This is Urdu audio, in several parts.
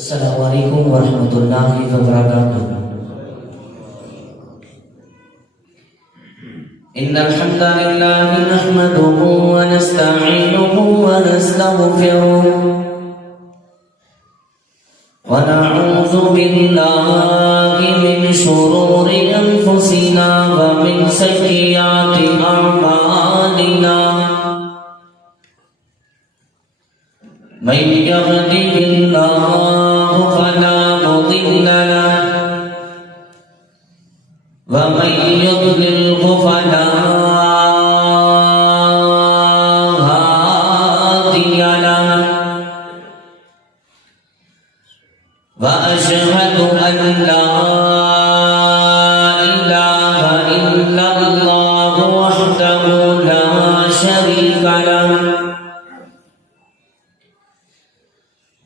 Assalamualaikum warahmatullahi wabarakatuh. Innal hamdalillah nahmaduhu wa nasta'inuhu wa nastaghfiruh wa na'udzu billahi min shururi anfusina wa min sayyiati a'malina. Man yahdihillahu fala mudilla lahu wa man yudlilhu fala hadiya lahu wa ashhadu an la ilaha illallah wahdahu la sharika lahu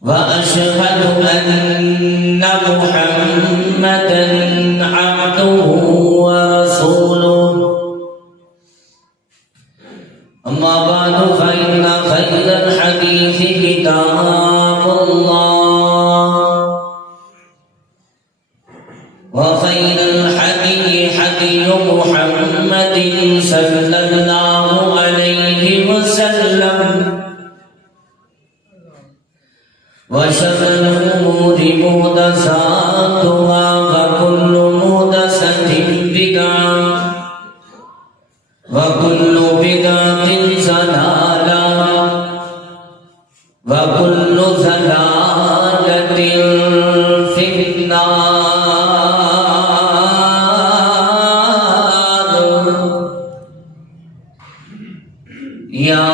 wa ashhadu anna Muhammadan abduhu wa rasuluh. Amma ba'du fa inna khayral hadithi kitabullah wa khayral hadiyi hadiyu Muhammadin sallallahu alaihi wasallam wa sharral umuri muhdatsatuha wa kullu muhdatsatin bid'ah wa kullu bid'atin dalalah wa kullu dalalatin finnar. Ya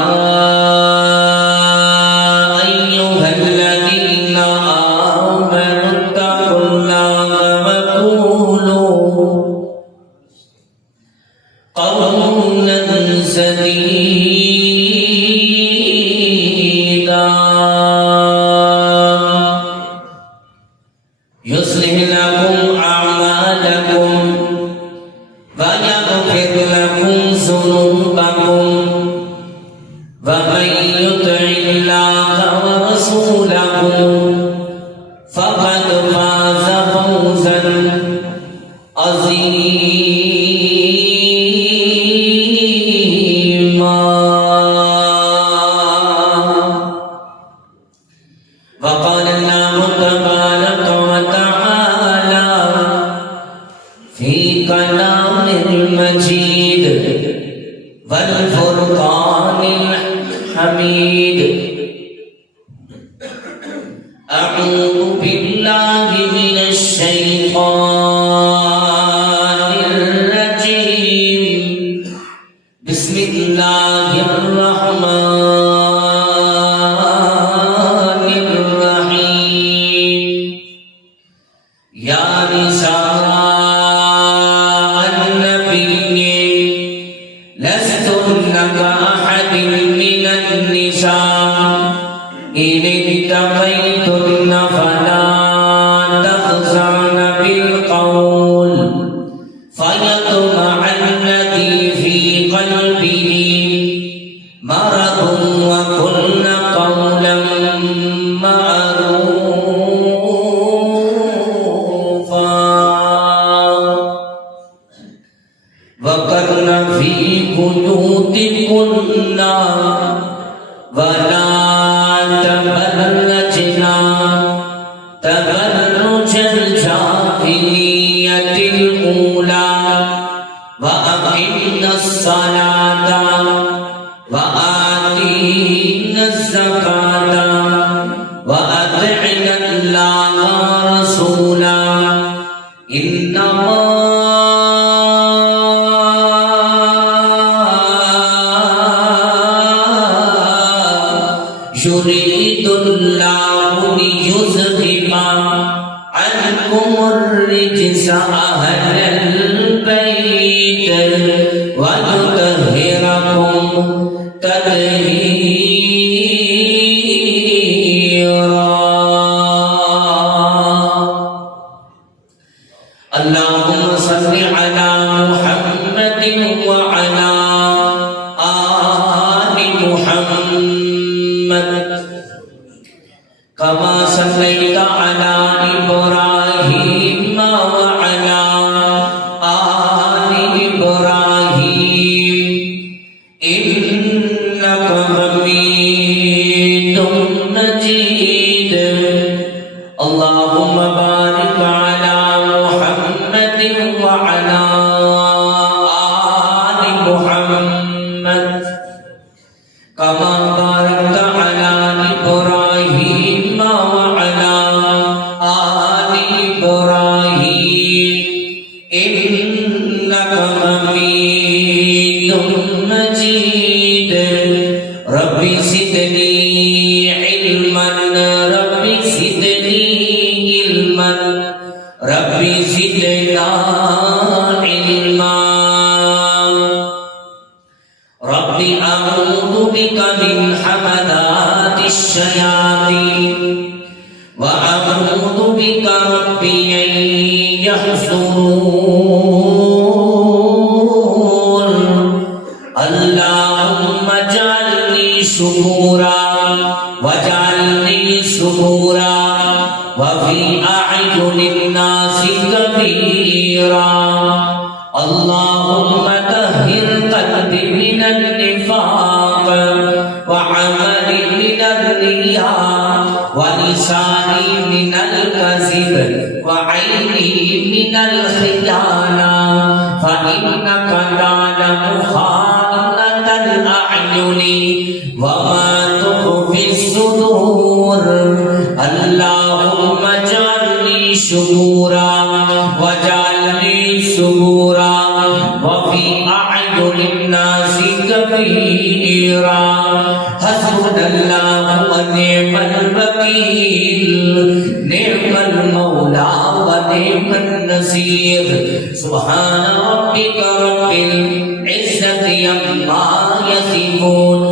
يصلح لكم أعمالكم ويغفر لكم ذنوبكم ومن يطع الله ورسوله فقد فاز فوزا عظيما. وقال الله تبارك وتعالى في كلام المجيد والفرقان الحميد. أعوذ بالله من الشيطان الرجيم. بسم الله الرحمن الرحيم. يا نساء النبي لستن كأحد من النساء إن اتقيتن فلا تخزعن بالقول فيطمع الذي في قلبه مرض وقلن قولا معروفا وقرن في بيوتكن ولا تبرجن تبرج الجاهلية الأولى وأقمنا الصلاة وآتينا الزكاة وأطعنا الله ورسوله إنما يريد الله ليذهب عنكم الرجس أهل البيت ويطهركم تطهيرا. اللهم صل على محمد وعلى آل محمد كما صليت على إبراهيم وعلى آل إبراهيم إنك حميد مجيد اللهم بارك على محمد وعلى آل محمد كما باركت على إبراهيم وعلى آل إبراهيم إنك حميد مجيد رب زدني علما رب زدني علما رب زدنا علما رب أعوذ بك من حمدات الشياطين وأعوذ بك ربي أن يحضرون اللهم اجعلني شكورا واجعلني صبورا وفي أعين الناس كبيرا اللهم طهر قلبي من النفاق وعملي من الرياء ولساني من الكذب وعيني من الخيانة فإنك تعلم خائنة الأعين وما تخفي الصدور اللهم اجعلني شكورا واجعلني صبورا وفي أعين الناس كبيرا حسبنا الله ونعم الوكيل نعم المولى ونعم النصير سبحان ربك رب العزة عما يصفون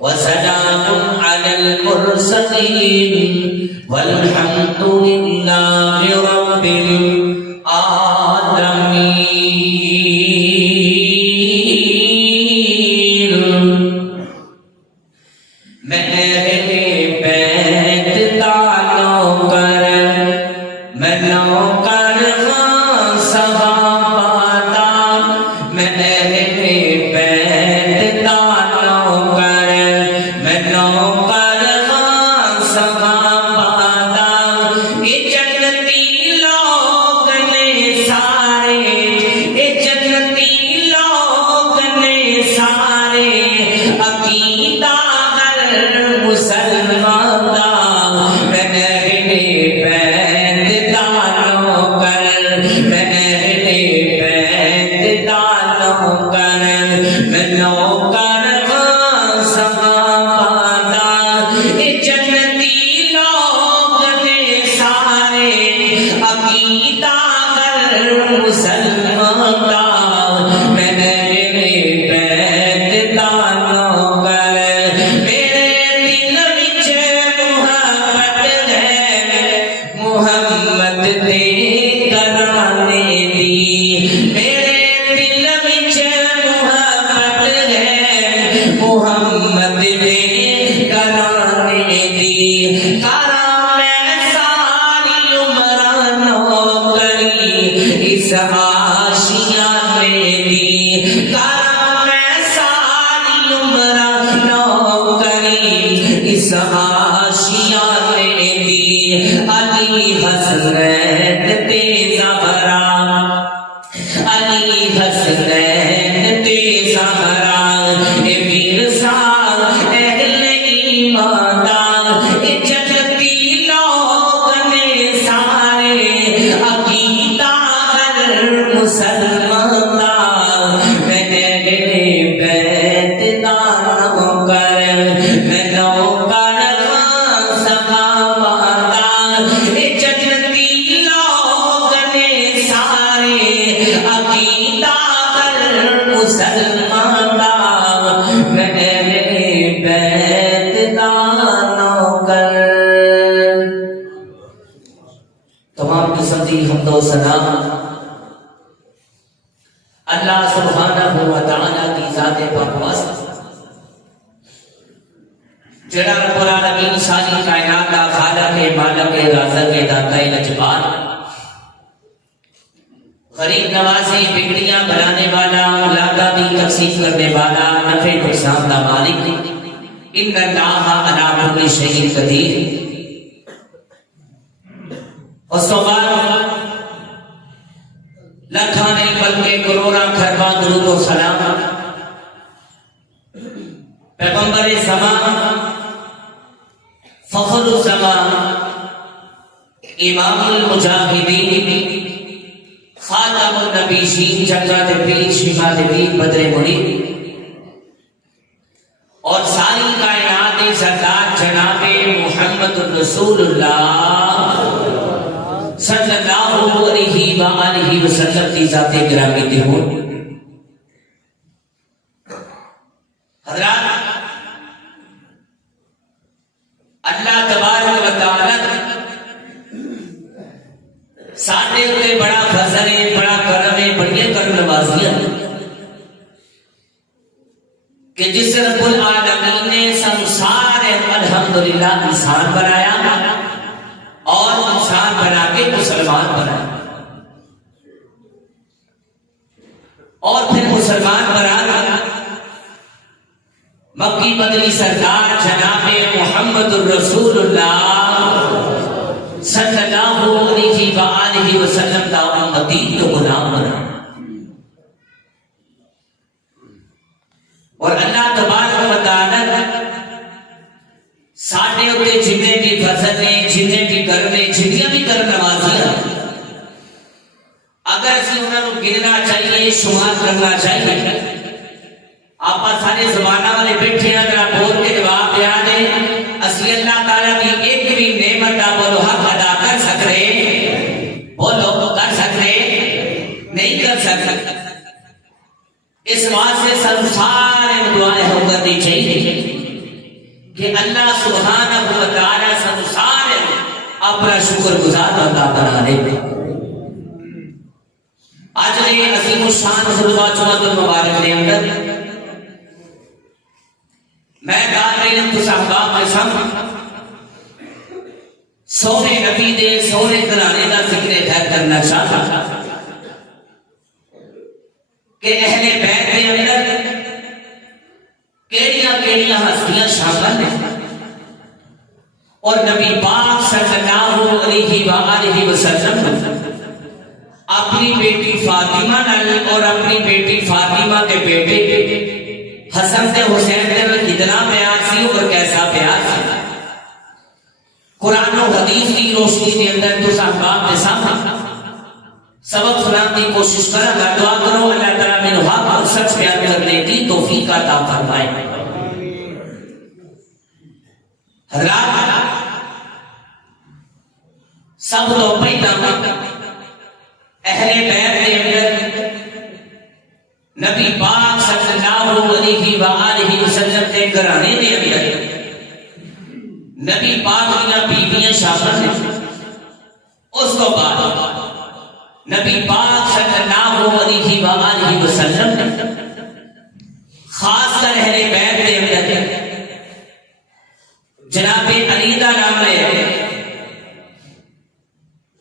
وسلام على المرسلين والحمد لله رب العالمين میرے بیت دانوں کر میں نوکر ہاں صحابہ میرے بیت دانوں کر میں نوکر ہاں صحابہ یہ جنتی لوگ نے سارے یہ جنتی لوگ نے سارے عقیدہ مسلمان میرے بیت دانوں کر میرے بیت دانوں کر میں نوکر ہاں صحابہ یہ جنتی لوگ نے سارے عقیدہ مسلمان میرے بیت دانوں کر محمد دے کرانے دی میرے دل وچ محبت ہے محمد دے کرانے دی کراں میں ساری عمر نوکری اس آشیانے دی کراں میں ساری عمر نوکری اس آشیانے دی علی حسنین تے زہرا علی حسنین تے زہرا اے ورثہ اہل ایمان اے جنتی لوگ نے سارے عقیدہ مسلمان میرے بیت دانوں کر میں نوکر ہاں صحابہ جنتی لوگ نے سارے عقیدہ مسلمان میرے بیت دانوں کر تمام قسم کی حمد و ثنا اللہ سبحانہ و تعالی کی ذات پاک واسطے جڑا رب العالمین ساری کائنات دا خالق مالک رازق داتا لجپال غریب نوازی بگڑیاں بنانے والا اولادہ بھی تقسیم کرنے والا نفع نقصان دا مالک ان اللہ علی کل شیء قدیر. اس تو بعد لکھاں نہیں بلکہ کروڑاں کھرباں درود و سلام پیغمبر زمان فخر الزمان امام المجاہدین خاتم النبیین چنگا دے پیر شفا دے پیر بدر منیر اور ساری کائنات سردار جناب محمد رسول اللہ صلی اللہ علیہ وآلہ وسلم کی ذات گرامی دی ہوں. حضرات اللہ تبارک و تعالی ساڈے تے بڑا فضل ہے بڑا کرم ہے بڑی کرم نوازیاں کہ جس رب العالمین نے سنسار الحمدللہ انسان بنایا اور انسان بنا کے مسلمان بنایا اور پھر مسلمان بنا مکی مدنی سردار جناب محمد الرسول اللہ صلی اللہ علیہ وآلہ وسلم دا امتی تو غلام بنا اور اللہ تبارک و تعالی ساڈے اتے جتنے بھی فضل نے جتنے بھی کرنے جتنی بھی کرم نوازیاں اگر اسی انہوں نے گننا چاہیے شمار کرنا چاہیے آپ سارے زبانہ والے بیٹھے ہیں اگر آپ بول کے جواب دیا دیں اسی اللہ تعالیٰ کی ایک بھی نعمت آپ بولو حق ادا کر سکتے بولو کر سکتے نہیں کر سکتے. اس واسطے سب سارے دعائیں ہو کرنی چاہیے کہ اللہ سبحانہ و تعالیٰ سب سارے اپنا شکر گزار بندہ بنا لے. آج نے عظیم الشان خطبہ جمعۃ المبارک کے اندر میں دارین تو صحابہ میں سب سونے نبی دے سونے گھرانے کا ذکر خیر کرنا چاہتا کہ اہل بیت کے اندر کیڑیاں کیڑیاں ہستیاں شامل ہیں اور نبی پاک صلی اللہ علیہ وآلہ وسلم اپنی بیٹی فاطمہ اور اپنی بیٹی فاطمہ کے بیٹے حسن تے حسین تے کتنا پیار سی اور کیسا پیار سی. قرآن و حدیث کی روشنی کے اندر تو صحابہ کے سامنے سبق سنانے کی کوشش کرا گا. دعا کرو اللہ تعالیٰ میں حق اور سچ بیان کرنے کی توفیق عطا فرمائے. حضرات سب تو پہلا اہل بیت کے اندر نبی پاک صلی اللہ علیہ وآلہ وسلم کے گھرانے کے اندر نبی پاک کی بیویاں شامل ہیں. اس کو بعد نبی پاک صلی اللہ علیہ وآلہ وسلم نے خاص کر اہل بیت کے اندر جناب علی کا نام لے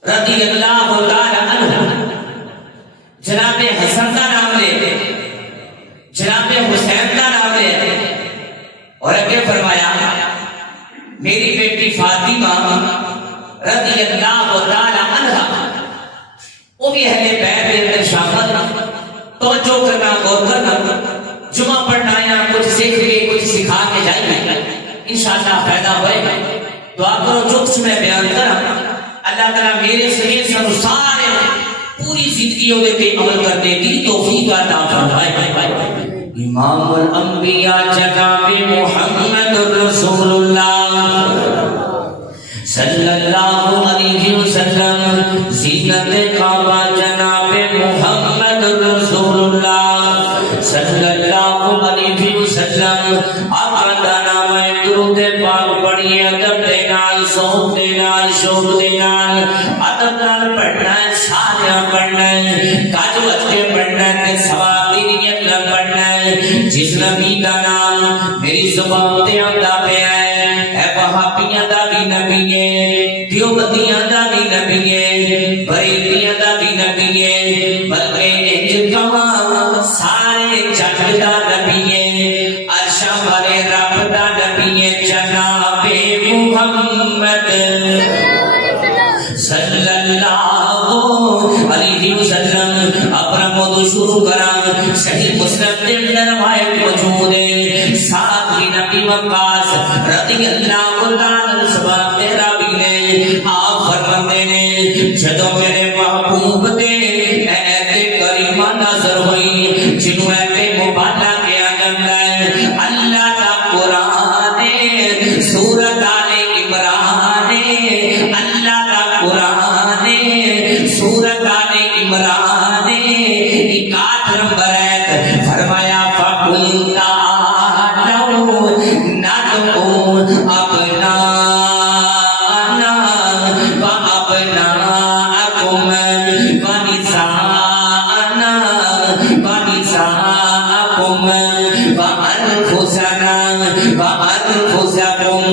رضی اللہ تعالی عنہ, جناب حسن کا نام لے, جناب حسین کا نام لے اور اگے فرمایا میری بیٹی فاطمہ رضی اللہ تعالی عنہ وہ بھی اہل بیت کے اندر شامل. توجہ کرنا غور کرنا, جمعہ پڑھنا یا کچھ سیکھ کے کچھ سکھا کے جائیں انشاءاللہ فائدہ ہوئے گا. دعا کرو جو کچھ میں بیان کرا اللہ تعالیٰ میرے سمیت سب سارے پوری زندگیوں کے عمل کرنے کی توفیق عطا فرمائے. امام الانبیاء جناب محمد رسول اللہ صلی اللہ علیہ وسلم, زینت کعبہ جناب محمد رسول اللہ صلی اللہ علیہ وسلم. آقا دا نام ہے درود پاک پڑھیے ادب دے نال سوب دے نال شوق دے نال ادب نال پڑھنا ہے, سارا پڑھنا ہے, کاج وچ کے پڑھنا ہے, ثواب دی نیت نال پڑھنا ہے. جس نبی کا نام میری زبان تے آندا پیا ہے نبی ہے، دیوبندیاں دا بھی نبی ہے، بریلیاں دا بھی نبی ہے، بلکہ انج کواں سارے جگ دا نبی ہے، عرشاں والے رب دا نبی ہے جناب محمد صلی اللہ علیہ وسلم۔ اپنا موضوع شروع کرا، صحیح مسلم کے اندر روایت موجود ہے، ساتھ ہی نبی وقاص رضی اللہ تعالی سبحان میرا بھی نے آپ فرماتے ہیں جدو میرے محبوب دے ایت کریمہ نظر ہوئی جنوں ایت مبارکہ کیا جاتا ہے اللہ کا قرآن سورۃ آل عمران، اللہ کا قرآن سورۃ آل عمران 61 نمبر ایت فرمایا فَقُلْ تَعَالَوْا نَدْعُو أَبْنَاءَنَا وَأَبْنَاءَكُمْ وَنِسَاءَنَا وَنِسَاءَكُمْ وَأَنفُسَنَا وَأَنفُسَكُمْ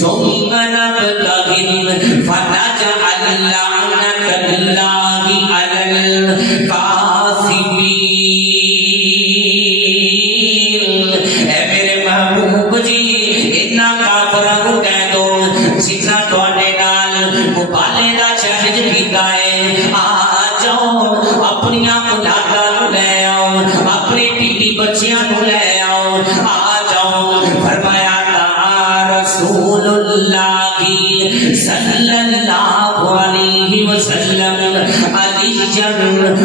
ثُمَّ نَبْتَهِلْ فَنَجْعَلْ لَعْنَتَ اللَّهِ عَلَى الْكَاذِبِينَ۔ اے میرے محبوب جی اتنا کافراں کو کہہ دو جتنا تواڈے نال مبالغے دا چرچ پیتا ہے، آ جاؤ اپنی اولاداں نوں لے آؤ، اپنے بیوی بچیاں نوں لے آؤ، آ جاؤ۔ فرمایا رسول اللہ صلی اللہ علیہ وسلم علی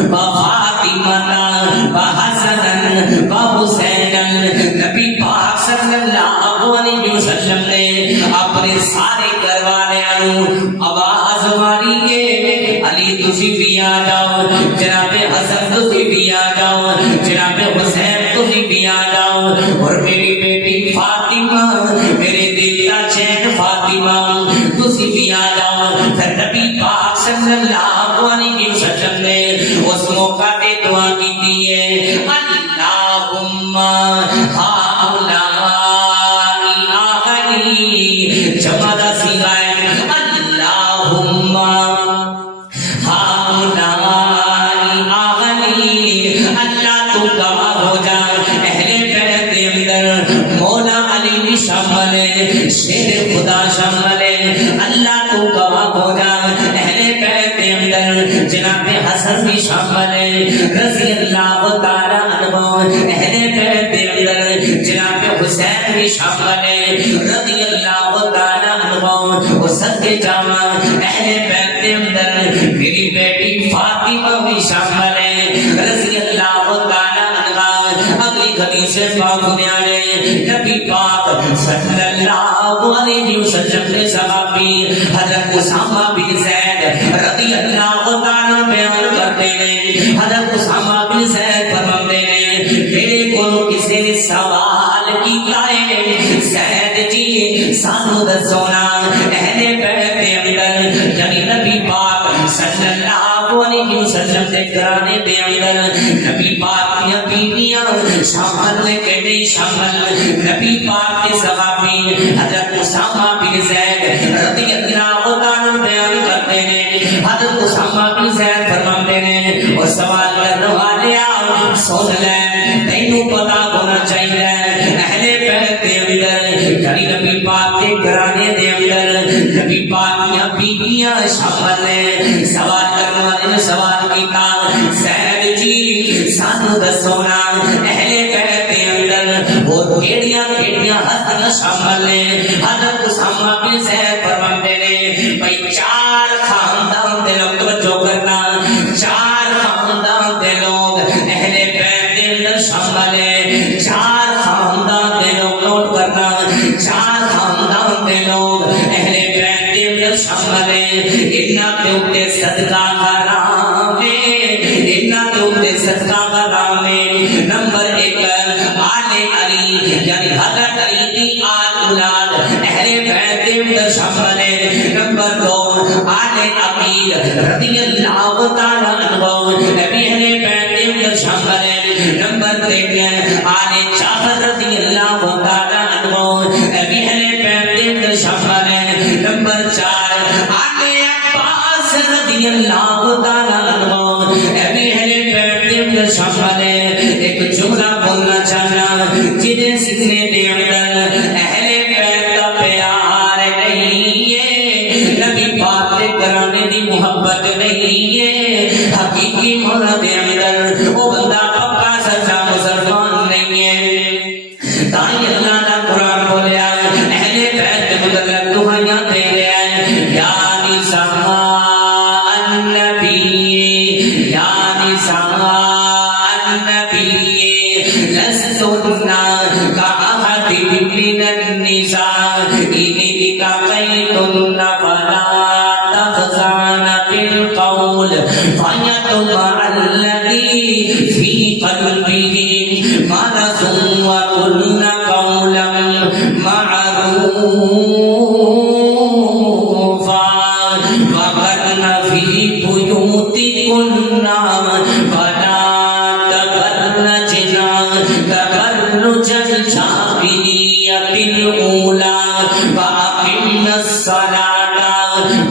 و فاطمہ و حسن و حسین، نبی پاک صلی اللہ علیہ وسلم نے اپنے سارے گھر والوں آواز ماری ہے علی تسی بھی آ جاؤ، جناب حسن تسی بھی آ جاؤ، جناب حسین تسی بھی آ جاؤ، اور میری بیٹی فاطمہ میرے دل کا چین فاطمہ تسی بھی آ جاؤ۔ پھر نبی پاک صلی اللہ علیہ وسلم نے اس موقع پہ دعا کی ہے اللہم ہؤلاء اہلی، جمع دا سیغہ ہے اللہم ہؤلاء اہلی، اللہ تو گواہ ہو جا اہل بیت کے اندر مولا علی بھی شامل ہے، شیر خدا شامل ہے، اللہ تو گواہ ہو جا اہل بیت کے اندر جناب حسن بھی شامل ہے رضی اللہ تعالی عنہ، اہل بیت کے اندر جناب حسین بھی شامل ہے رضی اللہ تعالی عنہ، اور صدقے جاواں اہل بیت کے اندر میری بیٹی فاطمہ بھی شامل ہے رضی اللہ تعالی عنہ۔ اگلی حدیث پاک میں آئے نبی پاک صلی اللہ علیہ وسلم نے صحابی حضرت اسامہ بن زید رضی اللہ تعالی بیان کرتے ہیں، حضرت اسامہ بن زید فرماتے ہیں میرے کو کسی نے سوال کیتا ہے زید جی سانو دسونا اہل بیت کے اندر یعنی نبی پاک صلی اللہ علیہ وسلم کے گھرانے کے اندر نبی پاک کی بیویاں شامل نے کہ نہیں شامل؟ نبی پاک کے صحابی حضرت اسامہ بن زید رضی اللہ تعالی بیان کرتے ہیں، حضرت اسامہ بن زید فرماتے ہیں اور سوال کرنے والے سن لے تینوں پتا ہونا چاہیے اہل بیت کے اندر یعنی نبی پاک کے گھرانے کے اندر نبی پاک کی بیویاں شامل ہیں۔ سوال کرنے والے نے سوال کیتا زید جی سانو دسونا اہل بیت کے اندر وہ کیڑیاں کیڑیاں ہستیاں شامل ہیں؟ حضرت اسامہ بن زید فرماتے ہیں بھائی 4 خاندان دے لوگ توجہ کرنا، 4 خاندان دے لوگ اہل بیت کے اندر شامل ہیں، 4 خاندان دے لوگ نوٹ کرنا، 4 خاندان دے لوگ اہل بیت کے اندر شامل ہیں۔ انہاں دے اوپر صدقہ حرام ہے، انہاں دے اوپر صدقہ حرام ہے۔ نمبر 1 آل علی یعنی حضرت علی کی آل اولاد اہل بیت کے اندر شامل ہے۔ نمبر 2 آل عقیل رضی اللہ تعالی عنہ نبی اہل بیت کے اندر شامل ہے۔ نمبر 3 آل جعفر رضی اللہ تعالی عنہ نبی اہل بیت کے اندر شامل ہے۔ نمبر رضی اللہ تعالیٰ عنہ ابھی اہل بیت کے اندر شامل ہے ایک جملہ بولنا چاہنا جنہیں سکھنے دے اندر اہل بیت کا پیار نہیں ہے نبی پاک کے کرانے دی محبت نہیں ہے حقیقی معنی دے اندر وہ بندہ پکا سچا مسلمان نہیں ہے تائی اللہ نے قرآن بولیا اہل بیت کے متعلق دعائیاں دے رہے ہیں یا نساء النبی یا نساء النبی لستن کأحد من النساء إن اتقيتن فلا تخضعن بالقول فيطمع الذي في قلبه مرض وقلن قولا معروفا وقرن في بيوتكن ولا تبرجن تبرج الجاهلية الأولى وأقمن الصلاة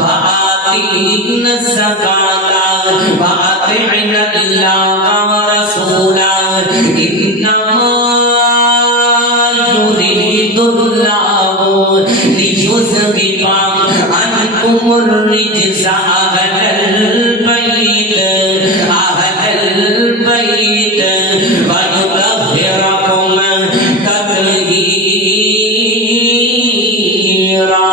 وآتين الزكاة وأطعن الله ورسوله إنما يريد الله ليذهب عنكم الرجس أهل البيت ويطهركم تطهيرا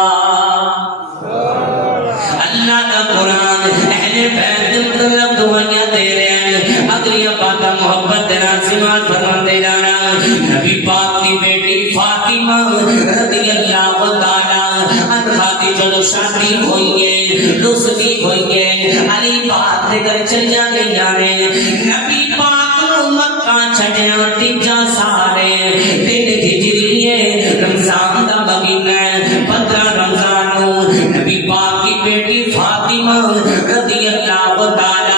اللہ کا قرآن اہل بیت کے مطلب دعائیاں دے رہے ہیں اگلی باتاں محبت دینا سماعت فرمان دے جانا نبی پاک کی بیٹی فاطمہ رضی اللہ تعالی عنہا کی جو شادی ہوئی ہے رسلی ہوئی ہے علی پاک دے کر چل جانے جانے نبی پاک نو مکہ چھڑیا تیجا سارے دن ہجری ہے رمضان دا مہینہ 15 رمضان نو نبی پاک کی بیٹی فاطمہ رضی اللہ تعالی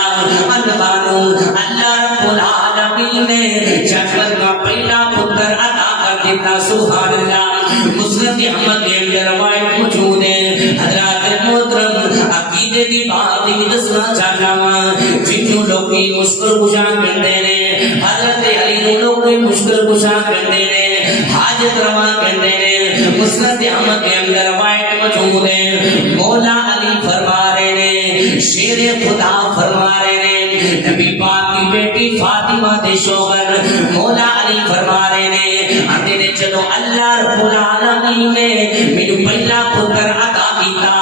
عنہا نو اللہ رب العالمین نے جنت کا پہلا پتر عطا کر دیتا سبحان اللہ مسند احمد کے اندر روایت موجود ہے حضرات محترم عقیدے دی بات ہی دسنا چاہنا جنوں لوگی مشکل کشا کہندے نے حضرت علی نو لوگی مشکل کشا کہندے نے حاجت روا کہندے نے مسند احمد کے اندر روایت موجود ہے مولا علی فرما رہے نے شیر خدا فرما رہے نے نبی پاک کی بیٹی فاطمہ دے شوہر مولا علی فرما رہے نے آندے نے چلو اللہ رب العالمین نے میرے پہلا پتر عطا کیتا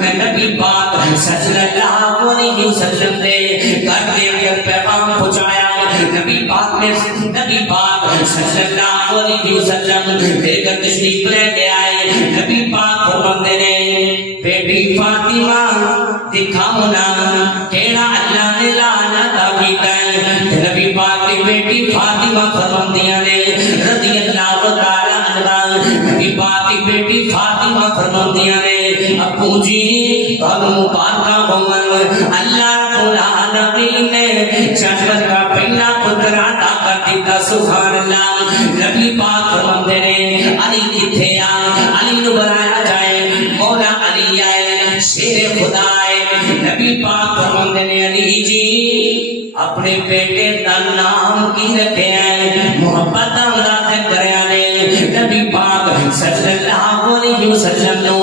میں نبی پاک صلی اللہ علیہ وسلم دے گھر دے اندر پیغام پہنچایا نبی پاک صلی اللہ علیہ وسلم میرے گھر تشریف لے کے آئے نبی پاک فرماتے نے بیٹی فاطمہ دکھاؤ نا کیڑا اللہ نے لانا کیتا ہے نبی پاک کی بیٹی فاطمہ فرماندیاں نے رضی اللہ تعالی عنہا نبی پاک کی بیٹی فاطمہ فرماندیاں نے ابو جی تانوں مبارک ہون اللہ رب العالمین نے جنت کا پہلا پتر عطا کر دیتا سبحان اللہ نبی پاک فرماندے نے علی کتھے آ علی نو بلایا جائے مولا علی آئے شیر خدا آئے نبی پاک فرماندے نے علی جی اپنے بیٹے کا نام کی رکھے ہیں محبت اللہ سے کریا نے نبی پاک صلی اللہ علیہ وسلم نو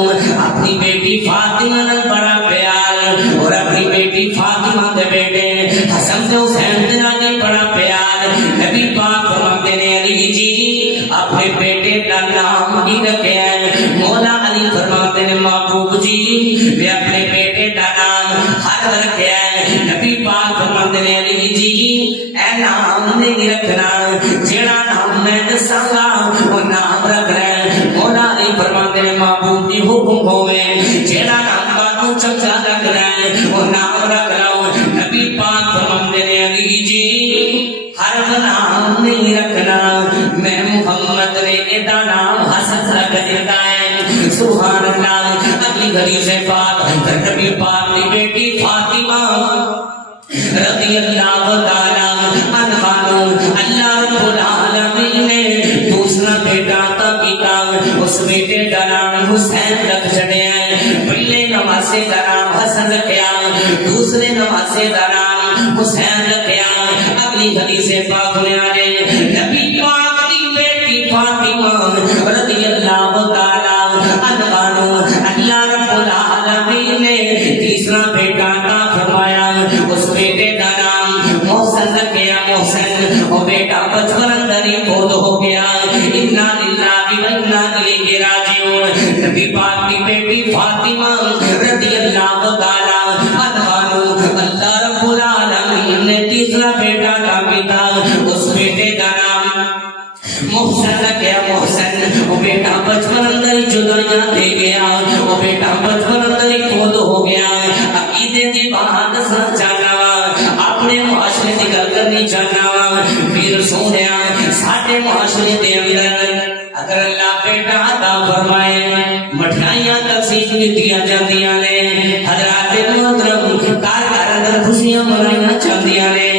اپنی بیٹی فاطمہ نے بڑا پیار اور اپنی بیٹی فاطمہ کے بیٹے حسن سے حسین دے نال بڑا پیار نبی پاک فرماتے نے علی جی اپنے بیٹے کا نام کی رکھے ہیں مولا علی فرماتے نے محبوب جی میں اپنے بیٹے کا نام ہر رکھے ہیں نبی پاک فرماتے نے علی جی اے نام نہیں رکھنا جیڑا نام میں دساں گا وہ نام رکھنا ہے مولا علی فرماتے نے محبوب جی حکم ہوئے جیڑا نام کا چنگا لگ رہا ہے وہ نام رکھ لو نبی پاک فرماتے نے علی جی ہر نام نہیں رکھنا میں محمد نے ادا نام حسن رکھ دیتا ہے سبحان اللہ اگلی گھڑی سے پاک نبی پاک کی بیٹی فاطمہ رضی اللہ تعالی عنہا اللہ رب العالمین نے دوسرا بیٹا عطا کیتا اس بیٹے کا نام حسین رکھ چھڑیا ہے پہلے نواسے کا نام حسن حسن رکھیا دوسرے نواسے دا نام حسین رکھیا اگلی حدیث پاک میں آنے نبی پاک دی بیٹی فاطمہ رضی اللہ تعالی عنہ اللہ رب العالمین نے تیسرا بیٹا عطا فرمایا اس بیٹے کا نام محسن رکھیا محسن وہ بیٹا بچپن اندر ہی فوت ہو گیا انا للہ و انا الیہ راجعون نبی پاک کی بیٹی فاطمہ رضی اللہ تعالی عنہ اللہ رب العالمین نے تیسرا بیٹا عطا کیا اس بیٹے کا نام محسن رکھیا محسن وہ بیٹا بچپن اندر ہی جدائیاں دے گیا وہ بیٹا بچپن اندر ہی فوت ہو گیا عقیدے دی بات دسنا چاہنا اپنے معاشرے دی گل کرنی چاہنا پھر سونیا ساڈے معاشرے دے اندر اگر اللہ بیٹا عطا فرمائے مٹھائیاں تقسیم کیتیاں جاندیاں نے حضرات محترم گھر گھر اندر خوشیاں منائیاں جاندیاں نے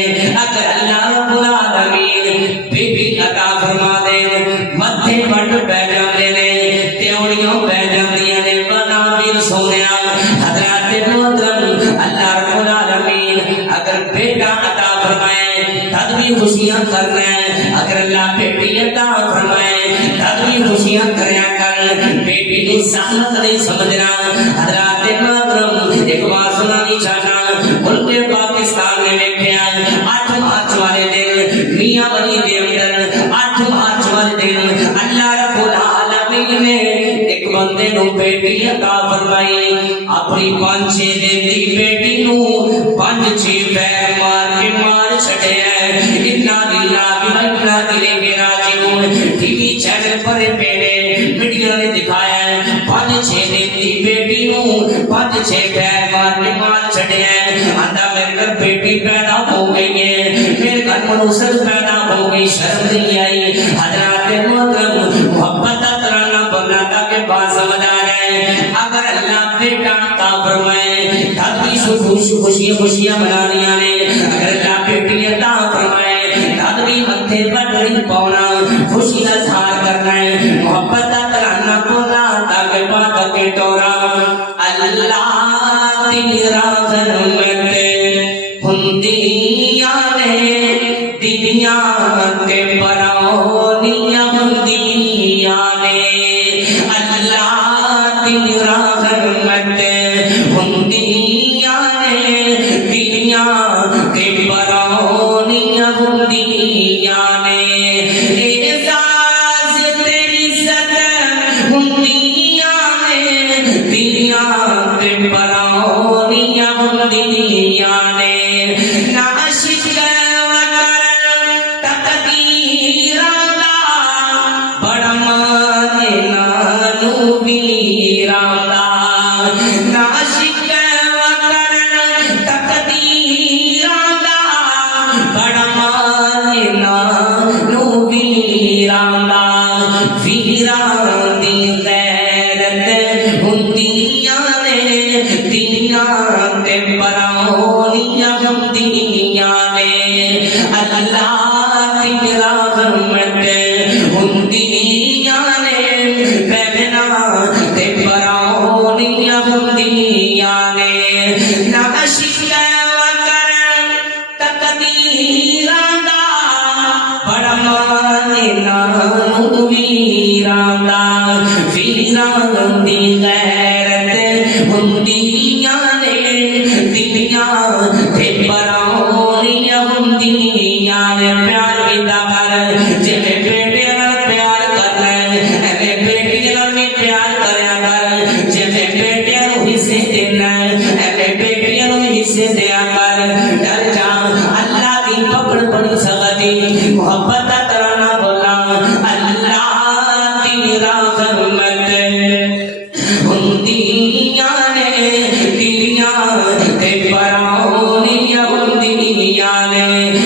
اگر اللہ رب العالمین بی بی عطا فرما دے متھے وٹ پہ جاندے نے تیوڑیاں پہ جاندیاں نے بنا ویر سونیا حضرات محترم اللہ رب العالمین اگر بیٹا عطا فرمائے تد بھی خوشیاں کرنا ہے اگر اللہ بیٹی عطا فرمائے تد بھی خوشیاں کریا کر بیٹی کی زحمت نہیں سمجھنا حضرات محترم ایک بات سنانی چاہنا ملک پاکستان میں دیکھا 8 مارچ والے دن میاں ولی دے اندر 8 مارچ والے دن اللہ رب العالمین نے ایک بندے نو بیٹی عطا فرمائی اپنی 5-6 دن دی بیٹی نو 5-6 پیر مار چھڑیا انا للہ و انا الیہ راجعون ٹی وی چینل پر میرے میڈیا نے دکھایا ہے 5-6 دن دی بیٹی نو 5-6 پیر مار چھڑیا آندا میرے گھر بیٹی پیدا ہو گئی ہے میرے گھر منوسر پیدا ہو گئی شرم نہیں آئی حضرات محترم محبت ترانہ بنا تاکہ بات سمجھ آ جائے اگر اللہ بیٹا عطا فرمائے تب بھی خوشیاں منانیاں نے اگر اللہ بیٹی عطا فرمائے تب بھی متھے پر نہیں پاؤنا خوشی کا اظہار کرنا ہے محبت ترانہ بنا تاکہ بات کے ٹورا اللہ تیرا غرمت ہندیاں نے دنیا کے پرونیاں ہندیاں نے اللہ تیرا غرمت ہندیاں نے دنیا کے پرونیاں ہندیاں نے اعزاز تیری عزت ہندیاں نے دنیا کے پرونیاں ہندیاں نے ناشک محبت ترانہ بولا اللہ تیرا غرمت ہندیاں نے دنیا کے پرونیاں ہندیاں نے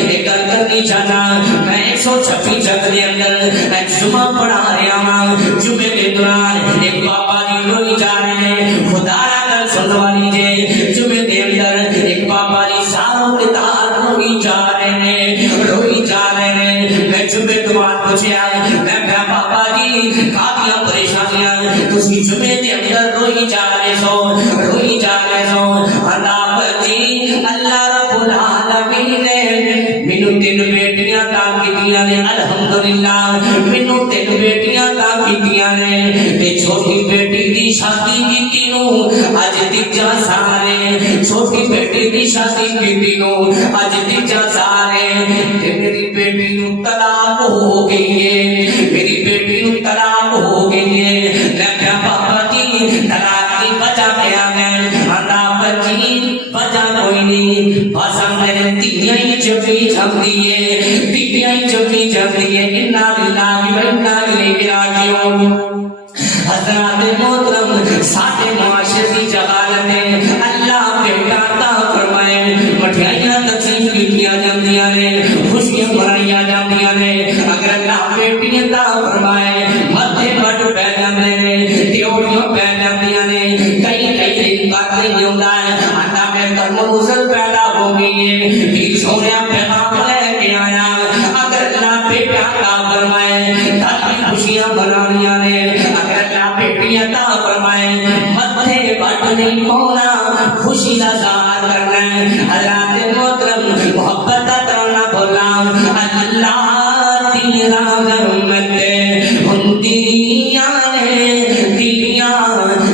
ایک کرنی چاہنا میں 126 جگ دے اندر میں جمعہ پڑھا رہا ہوں جمعے کے دوران ایک بابا جی روئی جا رہے ہیں خدا را گل سنوا لیجئے جمعے کے اندر ایک بابا جی ساروں کے تار روئی جا رہے ہیں روئی جا رہے ہیں میں جمعے کے بعد پوچھا میں کہا بابا جی کافی پریشانیاں تسی جمعے کے اندر روئی جا رہے سو الحمدللہ مینوں 3 بیٹیاں تا کیتیاں نے تے چھوٹی بیٹی دی شادی کیتی نو اج تیجا سال ہے چھوٹی بیٹی دی شادی کیتی نو اج تیجا سال ہے تے میری بیٹی نو طلاق ہو گئی ہے میری بیٹی نو طلاق ہو گئی ہے میں کیا بابا جی طلاق کی وجہ کیا ہے اللہ بچی وجہ کوئی نہیں بس میرے تیاں ہی چپی جاندی ہے تیاں ہی چپی جاندی ہے انا للہ و انا الیہ راجعون حضرات محترم ساڈے معاشرے کی جہالت ہے اللہ بیٹا عطا فرمائے مٹھائیاں تقسیم کیتیاں جاندیاں نے خوشیاں منائیاں جاندیاں نے اگر اللہ بیٹی عطا فرمائے متھے پٹ پہ جاندے نے ڈیوٹیاں پہ جاندیاں نے کئی دن بعد نہیں ہوندا ہے آٹا میں ترموزل پیدا ہو گئی ہے پھر سونیا پیغام لے کے آیا اگر اللہ بیٹا عطا فرمائے تاکہ خوشیاں منانیاں نے اگر اللہ بیٹی عطا فرمائے متھے پٹ نہیں ہونا خوشی کا اظہار کرنا ہے حضرات محترم محبت کا ترانہ بولا اللہ تیرا رحمت ہندیاں نے دیاں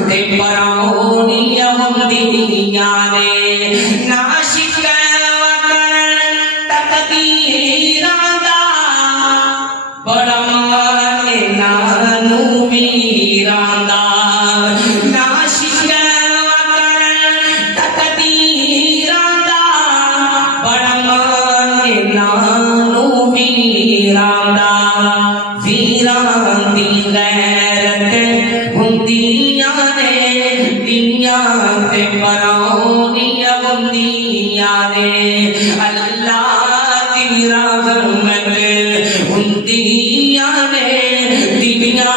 تے پراؤنیاں ہندیاں نے ناشک وطن تقدیراں دا بڑا مانے نانو ویراں دا ناشک وطن تقدیراں دا بڑا مانے نانو ویراں دا ویراں دی غیرت ہندیاں نے دیاں تے پراؤنیاں ہندیاں نے اللہ تیرا رحمت ہندیاں نے دیاں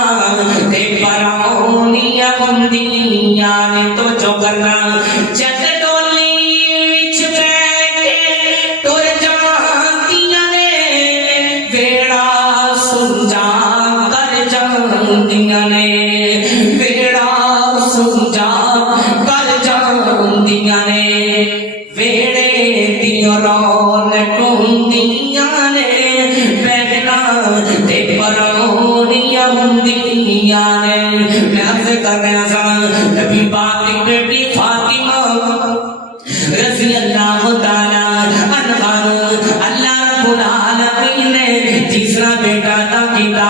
تے پراؤنیاں ہندیاں نے تو جو کرنا جد ڈولی وچ بیٹھ کے ٹر جاندیاں نے ویڑا سمجھا کر جاندیاں نے ویڑا سمجھا کر جاندیاں نے ویڑے دیاں رونق ہندیاں نے بہنا تے پراؤنیاں ہندیاں نے میں عرض کر رہا تھا نبی پاک کی بیٹی فاطمہ رضی اللہ تعالی عنہا اللہ رب العالمین نے تیسرا بیٹا عطا کیتا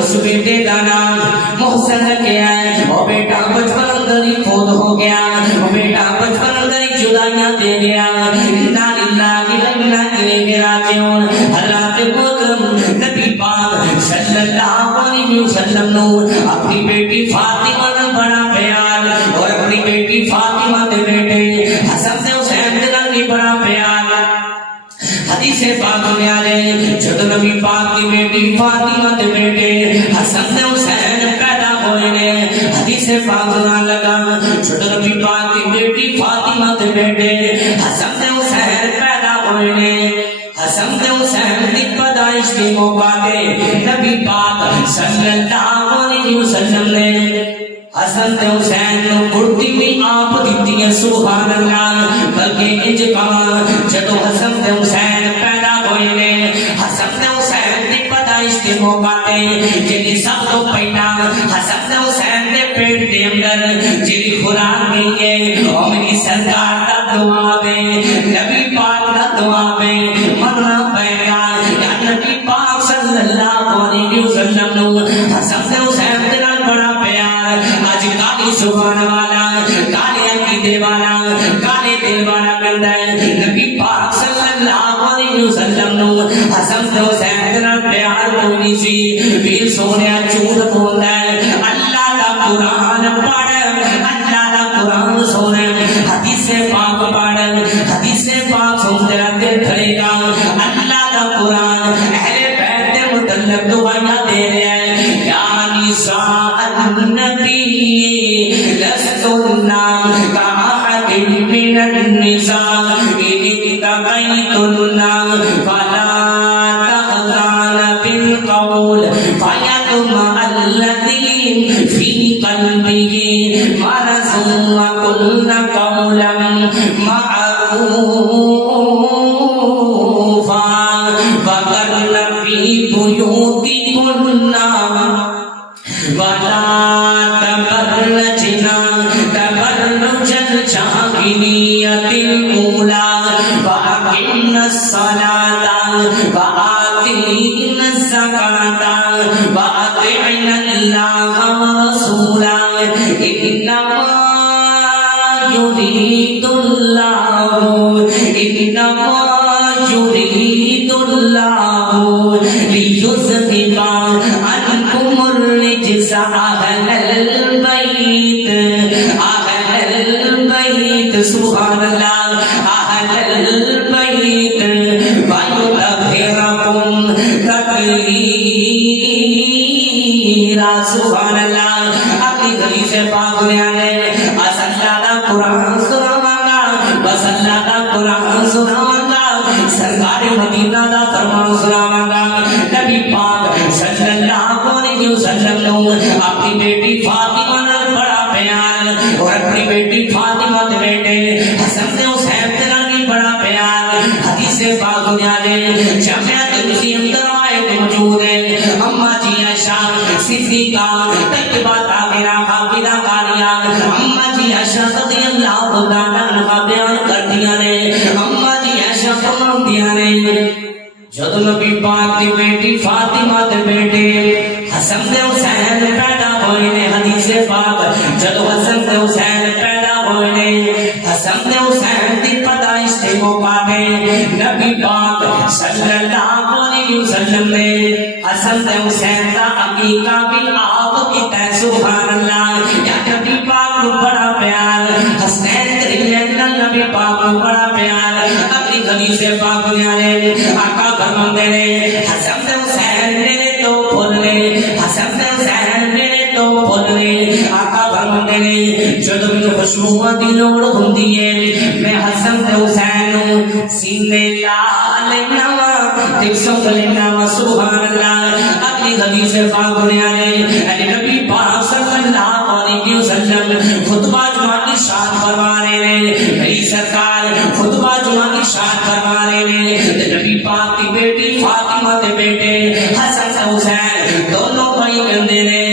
اس بیٹے کا نام محسن رکھیا ہے وہ بیٹا بچپن اندر ہی فوت ہو گیا وہ بیٹا بچپن اندر ہی جدائیاں دے گیا انا للہ و انا الیہ راجعون حضرات محترم نبی پاک صلی اللہ علیہ وسلم نو اپنی بیٹی فاطمہ نال بڑا پیار اور اپنی بیٹی فاطمہ دے بیٹے حسن تے حسین دے نال بھی بڑا پیار حدیث پاک میں آ رہے جب نبی پاک کی بیٹی فاطمہ دے بیٹے حسن تے حسین پیدا ہوئے نے حدیث پاک میں لگا جب نبی پاک کی بیٹی فاطمہ دے بیٹے حسن تے حسین پیدا ہوئے نے حسن تے حسین دی پیدائش کے موقع تے نبی پاک صلی اللہ علیہ وسلم نے حسن تے حسین نو کرتی بھی آپ دیتی ہے سبحان اللہ بلکہ انج کہا جدو حسن تے حسین پیدا ہوئے نے حسن تے حسین دی پیدائش کے موقع تے جی سب تو پہلا حسن تے حسین دے پیٹ دے اندر جی خوراک گئی ہے او میری سرکار دا دعا ہے نبی پاک دا دعا ہے مننا پہلا یا نبی پاک صلی اللہ علیہ وسلم نو حسن تے حسین دے نال بڑا پیار آج کالی زبان والا کالے عقیدے والا کالے دل والا کہندا ہے نبی پاک صلی اللہ علیہ وسلم نو حسن تے حسین دے نال پیار کوئی نہیں سی ویر سونیا جھوٹ بولدا ہے اللہ دا قرآن پڑھ اللہ دا قرآن سن حدیث پاک پڑھ حدیث پاک سن تیرا دل کھلے گا اللہ دا قرآن اہل بیت دے متعلق دعائیاں دے رہا ہے یا نساء النبی لستن كأحد من النساء إن اتقيتن فلا تخضعن بالقول فيطمع الذي في قلبه مرض وقلن قولا معروفا وقرن في بيوتكن الجاهلیت الاولی وَأَقِمْنَا الصَّلَاةَ وَآتِينَا الزَّكَاةَ وَأَطِعْنَا اللَّهَ وَرَسُولَهُ إِنَّمَا يُرِيدُ اللَّهُ لِيُذْهِبَ عَنْكُمُ الرِّجْسَ أَهْلَ الْبَيْتِ سبحان اللہ أهل البيت ويطهركم تطهيرا سبحان اللہ اپنی حدیث پاک میں آنے بس اللہ کا قرآن سناواں بس اللہ کا قرآن سناواں سرکار مدینہ دا فرمان سناواں نبی پاک صلی اللہ علیہ وسلم نے اپنی بیٹی فاطمہ نال بڑا پیار اور اپنی بیٹی فاطمہ دے بیٹے حسن تے حسین دے نال بھی بڑا پیار حدیث پاک میں آنے جامعہ ترمذی اندر آئے موجود ہے اما جی عائشہ صدیقہ طیبہ طاہرہ حافظہ قاریہ اما جی عائشہ رضی اللہ تعالی عنہا بیان کردیاں نے اما جی عائشہ فرماندیاں نے جب نبی پاک دی بیٹی فاطمہ دے بیٹے حسن تے حسین پیدا ہوئے نے حدیث پاک جب حسن تے حسین پیدا ہوئے نے حسن تے حسین دی پیدائش تے موقع پہ نبی پاک صلی اللہ علیہ وسلم نے حسن تے حسین دا عقیقہ بھی آپ کیتا ہے سبحان اللہ یا نبی پاک کو بڑا پیار حسین تیرے نبی پاک کو بڑا پیار اپنی حدیث پاک میں آئے آقا فرماتے نے حسن تے حسین میرے تو بھول لے حسن تے حسین میرے تو بھول لے آقا فرماتے نے جب مجھے خوشبو دی لوڑ ہوندی ہے میں حسن تے حسین سینے لا لینا دیکھ سکھ لینا سبحان اللہ اپنی حدیث پاک میں آئے نبی پاک صلی اللہ علیہ وسلم خطبہ جمعہ کی شان فرما رہے ہیں میری سرکار خطبہ جمعہ کی شان فرما رہے ہیں نبی پاک کی بیٹی فاطمہ کے بیٹے حسن حسین دونوں بھائی کہندے نے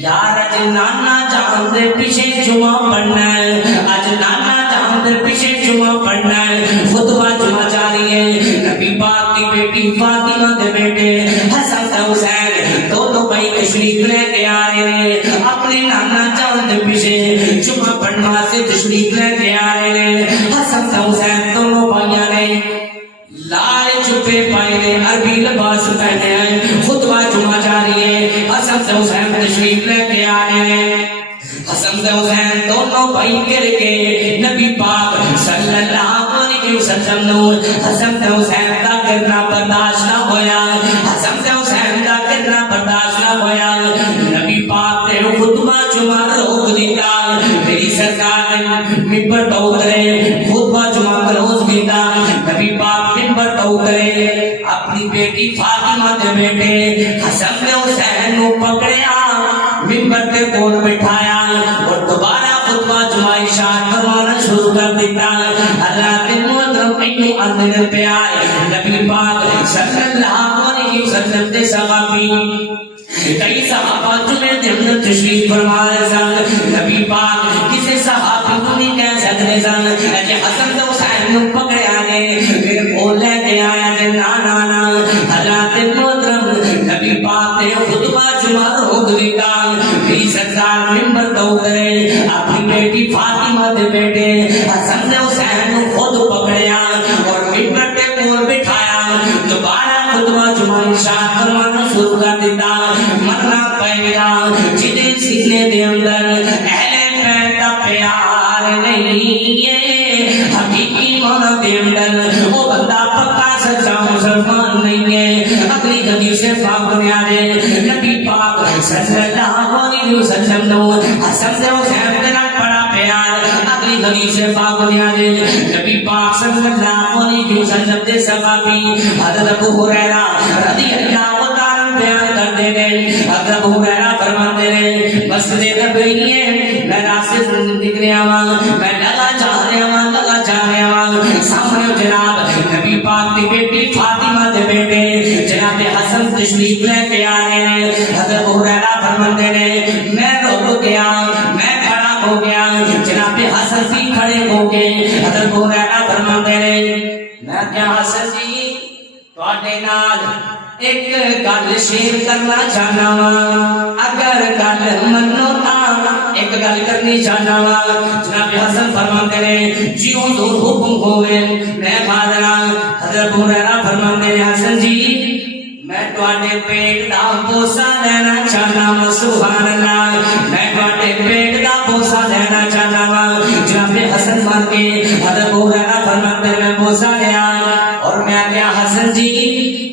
یار اج نانا جان دے پیچھے جمعہ پڑھنا ہے اج نانا جان دے پیچھے جمعہ پڑھنا ہے خطبہ جمعہ جاری ہے نبی پاک کی بیٹی فاطمہ کے بیٹے حسن حسین دونوں بھائی تشریف لے کے آ رہے ہیں اپنے نانا جان دے پیچھے جمعہ پڑھنا سے تشریف لے کے آ رہے ہیں حسن حسین دونوں بھائیاں نے لال چپے پائے نے عربی لباس پہنے ہیں خطبہ جمعہ جاری ہے حسن حسین تشریف لے کے آ رہے ہیں حسن حسین دونوں بھائی گر کے نبی پاک صلی اللہ علیہ وسلم نے حسن حسین کا گرنا برداشت نہ ہویا حسن حسین کا گرنا برداشت نہ ہویا نبی پاک نے خطبہ جمعہ روک دیتا میری سرکار نے ممبر تو اترے خطبہ جمعہ روک دیتا نبی پاک ممبر تو اترے اپنی بیٹی فاطمہ کے بیٹے حسن حسین کو پکڑیا ممبر کے کول بٹھایا اور دوبارہ خطبہ جمعہ ارشاد فرمانا شروع کر دیتا حضرات محترم اینو اندر پہ آئے نبی پاک صلی اللہ علیہ وسلم دے صحابی کئی صحابہ جمعے دے اندر تشریف فرما رہے سن نبی پاک کسی صحابی کو نہیں کہہ سکتے سن کہ حسن حسین کو پکڑیا نے میرے کول لے کے آیا کہ نا حضرات محترم نبی پاک نے خطبہ جمعہ روک دیتا میری سرکار ممبر تو اترے اپنی بیٹی فاطمہ دے بیٹے حسن حسین کو خود پکڑیا اور ممبر کے کول بٹھایا دوبارہ خطبہ جمعہ ارشاد فرمانا شروع کر دیتا مرنا پائے گا جدے سینے دے اندر اہل بیت دا پیار نہیں ہے حقیقی مانا دے اندر وہ بندہ پکا سچا مسلمان نہیں ہے اگلی حدیث پاک میں آئے نبی پاک صلی اللہ علیہ وسلم نے حسن حسین کے نال بڑا پیار اگلی حدیث پاک میں آئے نبی پاک صلی اللہ علیہ وسلم دے صحابی حضرت ابو ہریرہ رضی اللہ تعالی بیان کرتے ہیں حضرت ابو ہریرہ فرماتے ہیں مسجد نبوی ہے میں راستے سے نکلیا ہوا میں لگا جا رہا ہوں سامنے جناب نبی پاک کی بیٹی فاطمہ دے بیٹے جناب حسن تشریف لے کے آ رہے ہیں حضرت ابو ہریرہ فرماتے ہیں میں رک گیا میں کھڑا ہو گیا جناب حسن بھی کھڑے ہو گئے حضرت ہریرہ فرماتے ہیں میں کیا حسن جی تواڈے نال ایک گل شیئر کرنا چاہنا وا اگر گل منو تا ایک گل کرنی چاہنا وا جناب حسن فرماتے ہیں جی حضور حکم ہوئے میں حاضر حضرت ہریرہ فرماتے ہیں حسن جی میں تواڈے پیٹ دا بوسا لینا چاہنا وا سبحان اللہ میں تواڈے پیٹ دا بوسا لینا چاہنا وا جناب حسن مان کے حضرت ہریرہ فرماتے ہیں میں بوسا لیا اور میں کیا حسن جی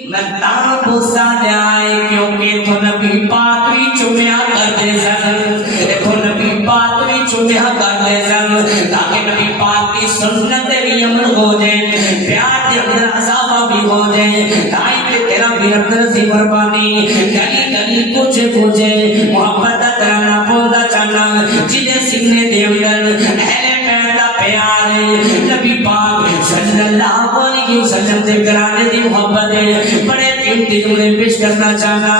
میں تاں بوسا لیا کیونکہ تو نبی پاک بھی چومیا کرتے سن تو نبی پاک بھی چومیا کرتے سن تاکہ نبی پاک کی سنت بھی عمل ہو جائے پیار کے اندر عذاب بھی ہو جائے تائیں کہ تیرا بھی اندر سی قربانی گلی گلی کچھ کچھ محبت کرنا پودا چاہنا جنہیں سینے دے اندر اہل پیدا پیار نبی پاک صلی اللہ علیہ وسلم سے کرانے دی محبت ہے بڑے قیمتی جملے پیش کرنا چاہنا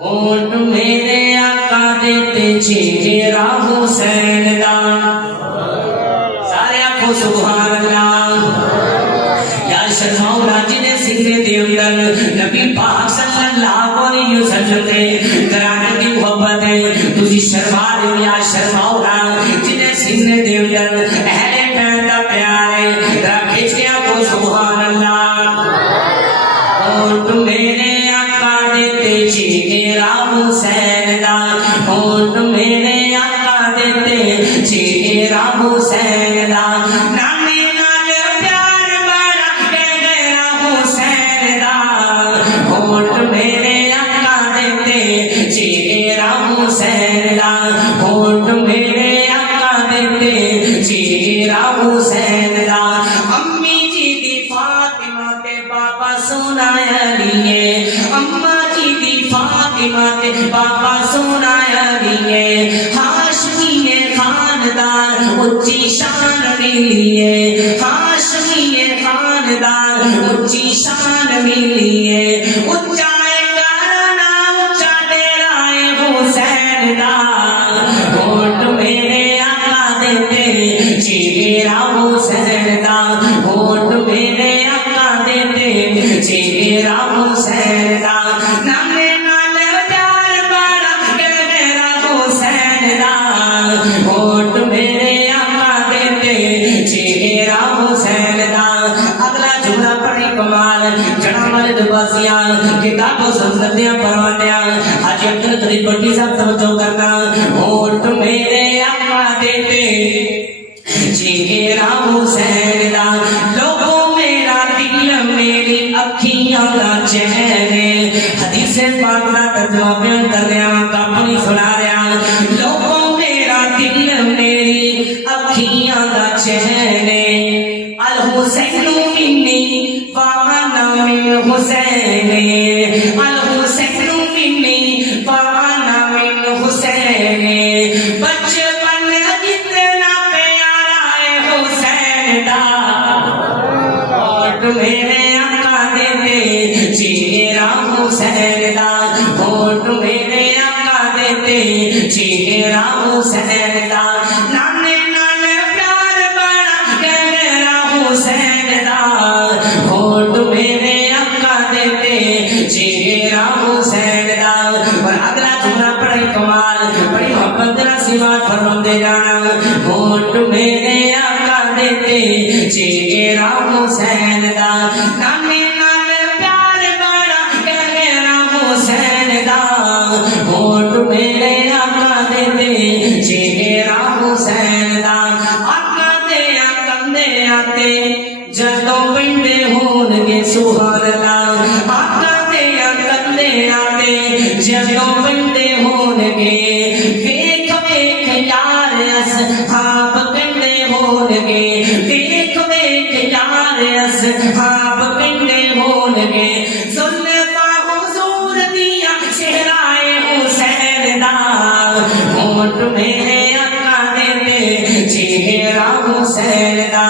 اونٹ میرے آقا دیتے چہرہ حسین دا سارے آنکھوں سبحان اللہ یا شرماؤ راجی نے سینے دے اندر نبی پاک صلی اللہ علیہ وسلم سے کرانے دی محبت ہے تجھی شرما دے یا شرماؤ راجی نے سینے دے اندر اہل پیدا پیارے رکھچ گیا کو سبحان اللہ اونٹ میرے آقا دیتے چہرہ حسین دا اونٹ میرے آقا دیتے چہرہ حسین دا نامی نال پیار بڑا گہرا حسین دا اونٹ میرے آقا دیتے چہرہ حسین دا اونٹ میرے آقا دیتے چہرہ حسین دا امی جی دی فاطمہ تے بابا سونا علیے اما جی دی فاطمہ تے بابا سونا علیے ہاشمی خاندان اچھی شان ملیے ہاشمی خاندان اچھی شان ملیے اچھا کرنا اچھا ڈیرائے حسین دا اونٹ میرے آقا دیتے چہرہ حسین دا اونٹ میرے آقا دیتے چہرہ حسین دا نامے نال پیار بڑا گہرا حسین دا اونٹ میرے آقا دیتے چہرہ حسین دا اگلا جملہ پڑھی کمال جڑا مرد بازیاں کتابوں سنسدیاں پروانیاں حاجی عبد القدیر بٹی صاحب توجہ کرنا اونٹ میرے آقا دیتے چہرہ حسین دا لوگوں میرا دل میری اکھیاں دا چہرے حدیث پاک دا ترجمہ بیان کر رہا کہانی سنا رہا لوگوں میرا دل میری اکھیاں دا چہرے الحسین منی وانا من حسین الحسین منی وانا من حسین بچپن جتنا پیارا ہے حسین دا اونٹ میرے آقا دیتے چہرہ حسین دا اونٹ میرے آقا دیتے چہرہ حسین دا نانے نانے پیار بڑا گہرا حسین دا اونٹ میرے آقا دیتے چہرہ حسین دا اور اگلا جملہ پڑھے کمال بڑی محبت نصیبات فرماتے جانا اونٹ میرے آقا دیتے چہرہ حسین دا نانے نانے پیار بڑا گہرا حسین دا اونٹ میرے آقا دیتے چہرہ حسین دا آقا دیا کندے آتے جدوں پنڈے ہون گے سبحان اللہ آقا دیا کندے آتے جدوں پنڈے ہون گے ویکھ ویکھ یار اصحاب کنڈے ہون گے ویکھ ویکھ یار اصحاب کنڈے ہون گے زلفا حضور دیا چہرائے حسین دا اونٹ میرے آقا دیتے چہرہ حسین دا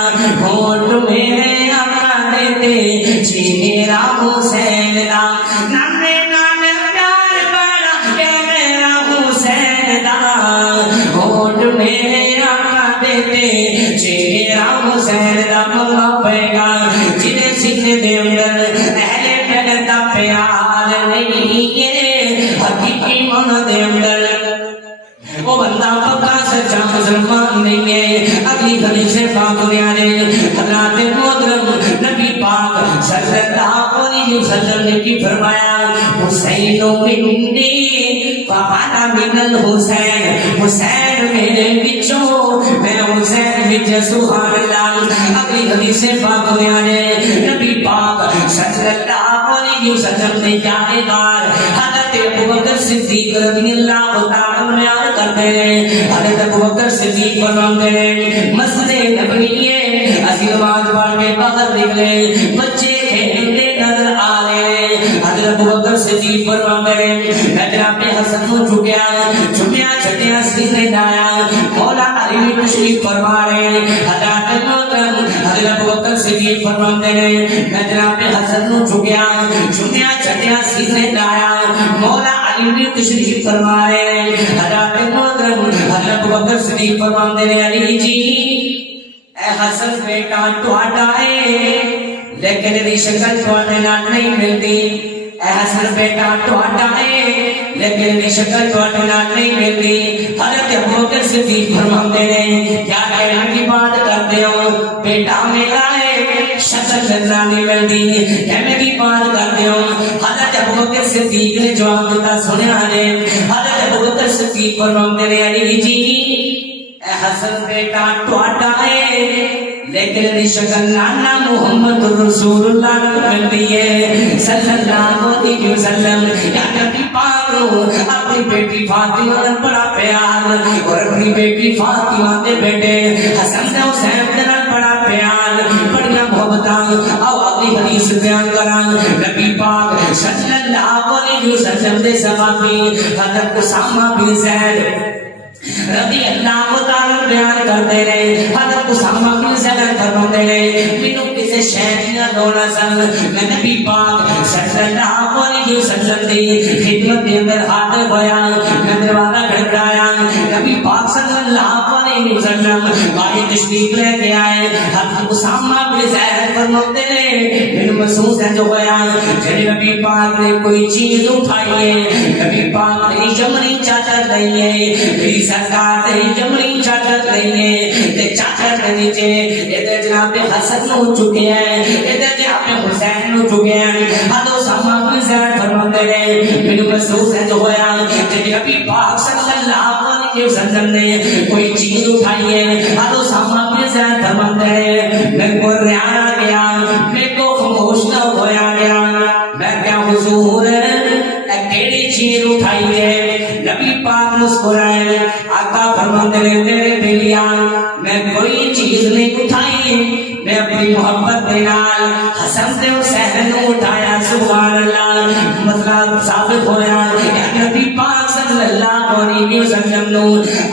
اونٹ میرے آقا دیتے چہرہ حسین دا نانے نانے پیار بڑا گہرا حسین دا اونٹ میرے آقا دیتے چہرہ حسین حسین دا ملا پے گا جنہیں سینے دے اندر اہل بیت دا پیار نہیں ہے حقیقی من دے اندر وہ بندہ پکا سچا مسلمان نہیں ہے اگلی حدیث پاک نیارے حضرات محترم نبی پاک صلی اللہ علیہ وسلم نے کی فرمایا حسین منی فانا من الحسین حسین میرے بچوں میں حسین بچ سبحان اللہ اگلی حدیث پاک نیارے نبی پاک صلی اللہ علیہ وسلم نے جانے دار حضرت ابوبکر صدیق رضی اللہ تعالیٰ بیان کرتے ہیں حضرت ابوبکر صدیق فرماتے ہیں مسجد نبوی ہے اسی نماز پڑھ کے باہر نکلے بچے کھیلتے نظر آ رہے حضرت ابوبکر صدیق فرماتے ہیں میں جناب حسن کو چھپیا چھٹیاں سینے لایا مولا علی تشریف فرما رہے حضرت محترم حضرت ابوبکر صدیق فرماتے ہیں میں جناب حسن کو چھپیا چھٹیاں سینے لایا مولا علی تشریف فرما رہے حضرت محترم حضرت ابوبکر صدیق فرماتے ہیں علی جی اے حسن بیٹا تہاڈا ہے لیکن دی شکل تواڈے نال نہیں ملدی اے حسن بیٹا تہاڈا ہے لیکن دی شکل تواڈے نال نہیں ملدی حضرت ابوبکر صدیق فرماتے ہیں کیا کہنا کی بات کرتے ہو بیٹا میرا ہے شکل نظر نہیں ملدی کہنے کی بات کرتے ہو حضرت ابوبکر صدیق نے جواب دیتا سنیا نے حضرت ابوبکر صدیق فرماتے ہیں علی جی اے حسن بیٹا تہاڈا ہے لیکن دی شکل نانا محمد رسول اللہ نبی ہے صلی اللہ علیہ وسلم یا نبی پاک رو اپنی بیٹی فاطمہ نے بڑا پیار اور اپنی بیٹی فاطمہ دے بیٹے حسن دے حسین دے بڑا پیار بڑیا محبتاں او اگلی حدیث بیان کراں نبی پاک صلی اللہ علیہ وسلم دے صحابی حضرت اسامہ بن زید رضی اللہ تعالیٰ بیان کرتے رہے حضرت اسامہ بن زید فرماتے رہے مینوں کسے شے نہ دونا سن میں نبی پاک صلی اللہ علیہ وسلم دی خدمت دے اندر حاضر ہویا میں دروازہ کھڑکایا نبی پاک صلی اللہ علیہ وسلم باہر تشریف لے کے آئے حضرت اسامہ بن زید فرماتے رہے مینوں محسوس ہے جو ہویا جڑے نبی پاک نے کوئی چیز اٹھائی ہے نبی پاک نے جمری چادر لی ہے میری سرکار نے جمری چادر لی ہے تے چادر دے نیچے ادھر جناب حسن نو چکے ہیں ادھر جناب حسین نو چکے ہیں حضرت اسامہ بن زید فرماتے ہیں مینوں محسوس ہے جو ہویا کہ نبی پاک صلی اللہ علیہ وسلم نے کوئی چیز اٹھائی ہے حضرت اسامہ بن زید فرماتے ہیں میں کو ریانا گیا میں کو خاموش نہ ہویا گیا میں کیا حضور کیڑی چیز اٹھائی ہے نبی پاک مسکرائے آقا فرماتے ہیں میرے بلیا میں کوئی چیز نہیں اٹھائی میں اپنی محبت دے نال حسن تے حسین نو اٹھایا سبحان اللہ مطلب ثابت ہویا کہ نبی پاک صلی اللہ علیہ وسلم نو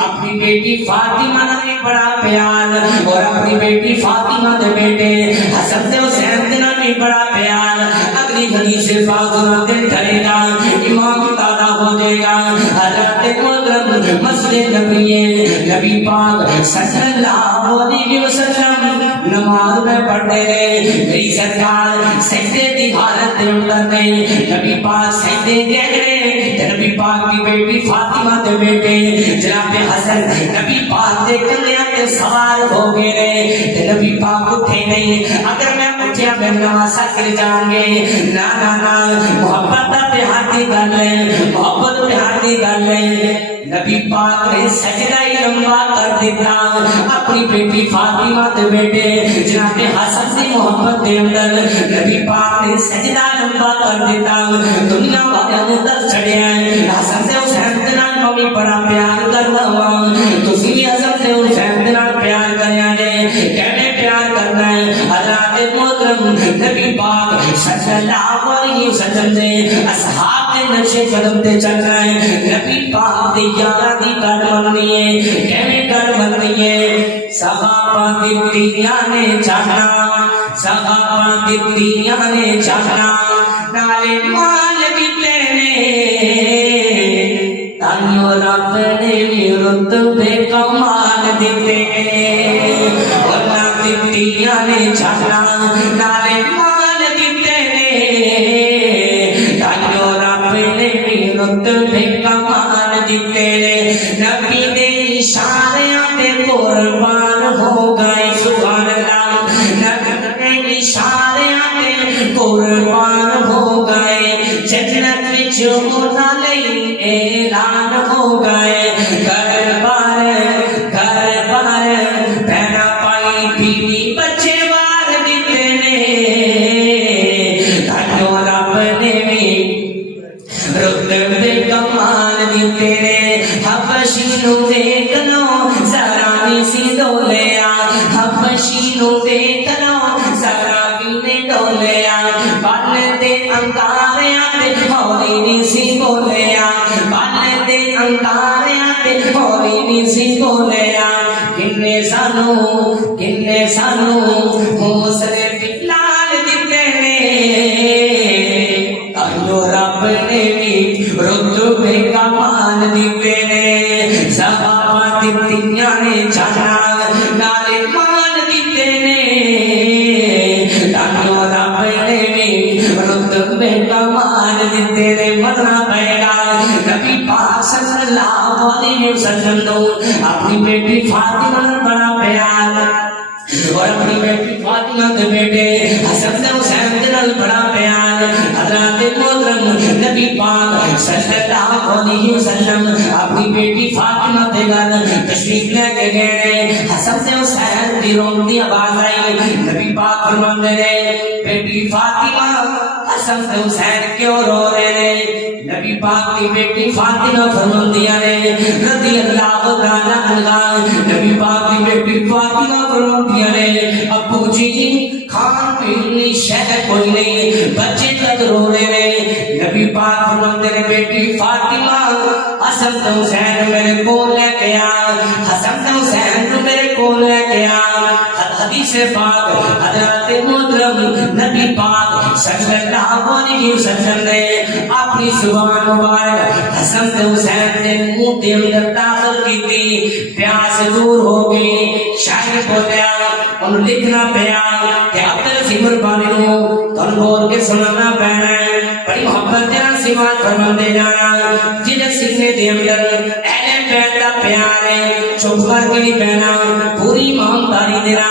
اپنی بیٹی فاطمہ نے بڑا پیار اور اپنی بیٹی فاطمہ دے بیٹے حسن تے حسین دے نال بڑا پیار اگلی حدیث پاک سناتے کرے گا امام پیدا ہو جائے گا حضرت محترم مسجد نبی نبی پاک صلی اللہ علیہ وسلم نماز میں پڑھتے رہے میری سرکار سجدے کی حالت میں اترتے نبی پاک سجدے دیکھ رہے نبی پاک کی بیٹی فاطمہ کے بیٹے جناب حسن نبی پاک دے کندھے تے سوار ہو گئے نبی پاک اٹھے نہیں اگر میں اٹھیا میں نماز کر جان گے نا نا نا محبت دا پیار دی گل ہے محبت پیار دی گل ہے نبی پاک نے سجدہ ہی لمبا کر دیتا اپنی بیٹی فاطمہ دے بیٹے جناب حسن دی محبت دے اندر نبی پاک نے سجدہ لمبا کر دیتا دنیا والے اندر چڑھیا حسن سے حسین دے نال ممی بڑا پیار کرنا ہوا تسی بھی حسن سے حسین دے نال پیار کریا جے کیویں پیار کرنا ہے حضرات محترم نبی پاک صلی اللہ علیہ وسلم نے اصحاب کے نقشے قدم تے چل رہے ہیں نبی پاک دی یارا دی گل مننی ہے کیویں گل مننی ہے صحابہ دتیاں نے چاہنا صحابہ دتیاں نے چاہنا نالے مال دتے نے تانیو رب نے رتبے کمال دتے ورنہ دتیاں نے جانا نالے مان دیتے نے تائیو رب نے بھی رتبے کمان دیتے نے نبی دے اشاریاں تے قربان ہو گئے سبحان اللہ نبی دے اشاریاں تے قربان ہو گئے جنت وچ انہاں لئی اعلان ہو گئے گھر بار بہنا پائی بیوی بچے وار دیتے نے تائیو رب نے بھی رتبے کمان دیتے نے حبشی نو دیکھ لو ذرا نہیں سی ڈولیا حبشی نو دیکھ لو ذرا بھی نہیں ڈولیا بال دے انگاریاں تے ہولی نہیں سی بولیا بال دے انگاریاں تے ہولی نہیں سی بولیا کنے سانو حوصلے بلال دیتے نے تائیو رب نے بھی رتبے کمان دیتے نے سباباں دتیاں نے جانا نالے مان دیتے نے تائیو رب نے بھی رتبے کمان دیتے نے مرنا پے گا نبی پاک صلی اللہ علیہ وسلم کو اپنی بیٹی فاطمہ نے بڑا پیار اور اپنی بیٹی فاطمہ کے بیٹے حسن حسین کے نال بڑا پیار حضرت محترم نبی پاک صلی اللہ علیہ وسلم اپنی بیٹی فاطمہ کے گھر تشریف لے کے گئے حسن حسین دی روندی آواز آئی نبی پاک فرماندے نے بیٹی فاطمہ حسن حسین کیوں رو رہے نے نبی پاک کی بیٹی فاطمہ فرماندیاں نے رضی اللہ تعالی عنہا نبی پاک کی بیٹی فاطمہ فرماندیاں نے ابو جی کھان پینے شہ کوئی نہیں بچے تک رو رہے نے نبی پاک فرماندے نے بیٹی فاطمہ حسن حسین میرے کول لے کے آ حسن حسین میرے کول لے کے آ حدیث پاک حضرت محترم نبی پاک صلی اللہ علیہ وسلم نے اپنی زبان مبارک حسن حسین نے منہ کے اندر داخل کی تھی پیاس دور ہو گئی شاعر بولیا انہوں لکھنا پیا کہ عبدال سمر بانی نو تن بول کے سنانا پینا ہے بڑی محبت دینا سمات فرماندے جانا جنہیں سکھنے دے اندر اہل بیت دا پیار ہے چھپ کر کے نہیں پہنا پوری ایمانداری دینا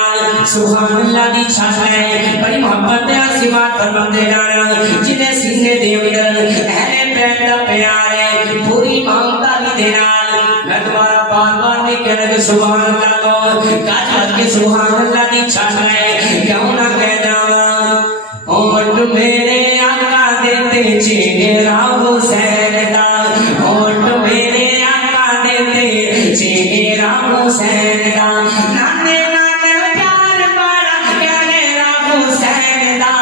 سبحان اللہ دی چھاٹ ہے بڑی محبت دینا سمات فرماندے جانا جنہیں سکھنے دے اندر اہل بیت دا پیار ہے پوری ایمانداری دینا میں دوبارہ بار بار نہیں کہنا کہ سبحان اللہ کو کاج بات کے سبحان اللہ دی چھاٹ ہے کیوں نہ کہہ جانا ہونٹ میرے آقا دیتے چہرہ حسین دا ہونٹ میرے آقا دیتے چہرہ حسین دا نانے نانے پیار بڑا چہرہ حسین دا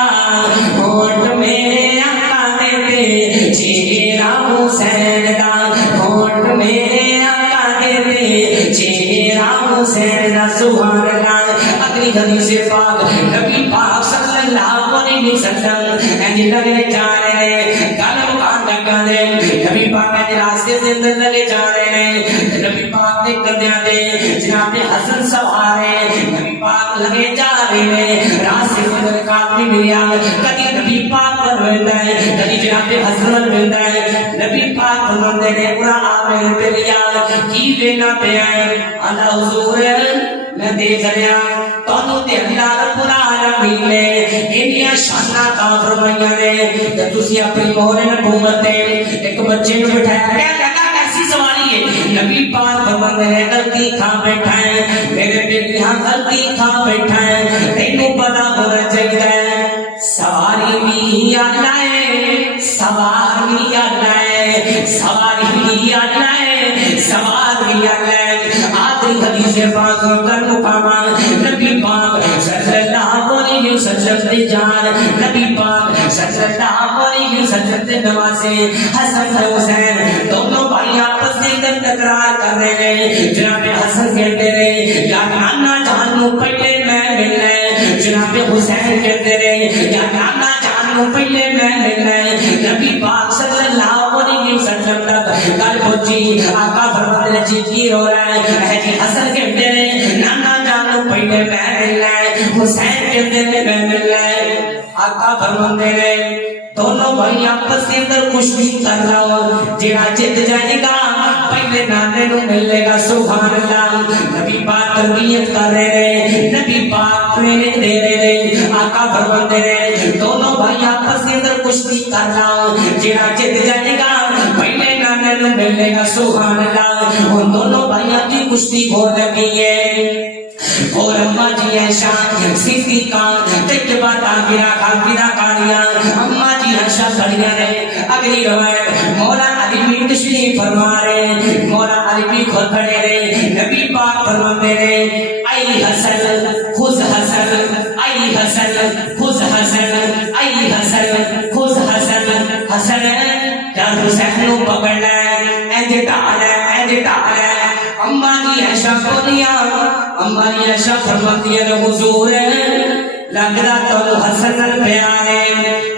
ہونٹ میرے آقا دیتے چہرہ حسین دا ہونٹ میرے آقا دیتے چہرہ حسین دا سبحان اللہ اگلی حدیث پاک نبی پاک صلی اللہ علیہ وسلم انجی لگے جا رہے ہیں گانا مکان لگا دے نبی پاک انجی راستے سے اندر لگے جا رہے ہیں نبی پاک نے کردیا دے جناب حسن سوارے نبی پاک لگے جا رہے ہیں راستے سے اندر قاتلی ملیا کدی نبی پاک پر ملتا ہے کدی جناب حسن ملتا ہے نبی پاک فرماندے نے پورا آپ میرے پہ لیا کی لینا پہ آئے اللہ حضور میں دیکھ رہا تانوں تے اللہ رب العالمین نے انہاں شاناں عطا فرمائیاں نے تے تسی اپنی مہر نبوت تے ایک بچے نوں بٹھایا کیا لگا کیسی سواری ہے نبی پاک فرماندے نے غلطی کھا بیٹھا ہے میرے بیٹی ہاں غلطی کھا بیٹھا ہے تینوں پتہ ہونا چاہیے سواری بھی اللہ ہے سواری اللہ ہے سواری بھی اللہ ہے سواری اللہ ہے آخری حدیث پاک کا مقامہ نبی پاک صلی اللہ علیہ وسلم دی جان نبی پاک صلی اللہ علیہ وسلم دے نواسے حسن حسین دونوں بھائی آپس میں تکرار کر رہے ہیں جناب حسن کہتے رہے یا نانا جان نو پہلے میں ملنا ہے جناب حسین کہتے رہے یا نانا جان نو پہلے میں ملنا ہے نبی پاک صلی اللہ علیہ وسلم تک گل پہنچی آقا فرماتے ہیں جی کی رو رہا ہے جی حسن کہتے رہے نانا جان نو پہلے میں ملنا ہے، حسین کہتے ہیں میں ملنا ہے۔ آقا فرماتے ہیں دونوں بھائی آپس کے اندر کشتی کر رہا ہو، جہاں جت جائے گا پہلے نانے نو ملے گا۔ سبحان اللہ، نبی پاک تربیت کر رہے ہیں، نبی پاک ٹریننگ دے رہے ہیں۔ آقا فرماتے ہیں دونوں بھائی آپس کے اندر کشتی کر رہا ہو، جہاں جت جائے گا پہلے نانے نو ملے گا۔ سبحان اللہ، ان دونوں بھائیوں کی کشتی ہو لگی ہے۔ اور اماں جی عائشہ صدیقہ تجربہ تاغیرہ خاطرہ کاریاں اماں جی عائشہ کھڑیاں نے۔ اگلی روایت مولا علی بھی تشریف فرما رہے، مولا علی بھی خود کھڑے رہے۔ نبی پاک فرماتے ہیں اے حسن خذ حسن، اے حسن خذ حسن، اے حسن خذ حسن۔ حسن کیا حسین نو پکڑنا ہے، اینج ڈالنا ہے، اینج ڈالنا ہے۔ اماں جی عائشہ بولیاں، اماں جی عائشہ فرماتی ہے حضور لگدا تو حسن نال پیار ہے،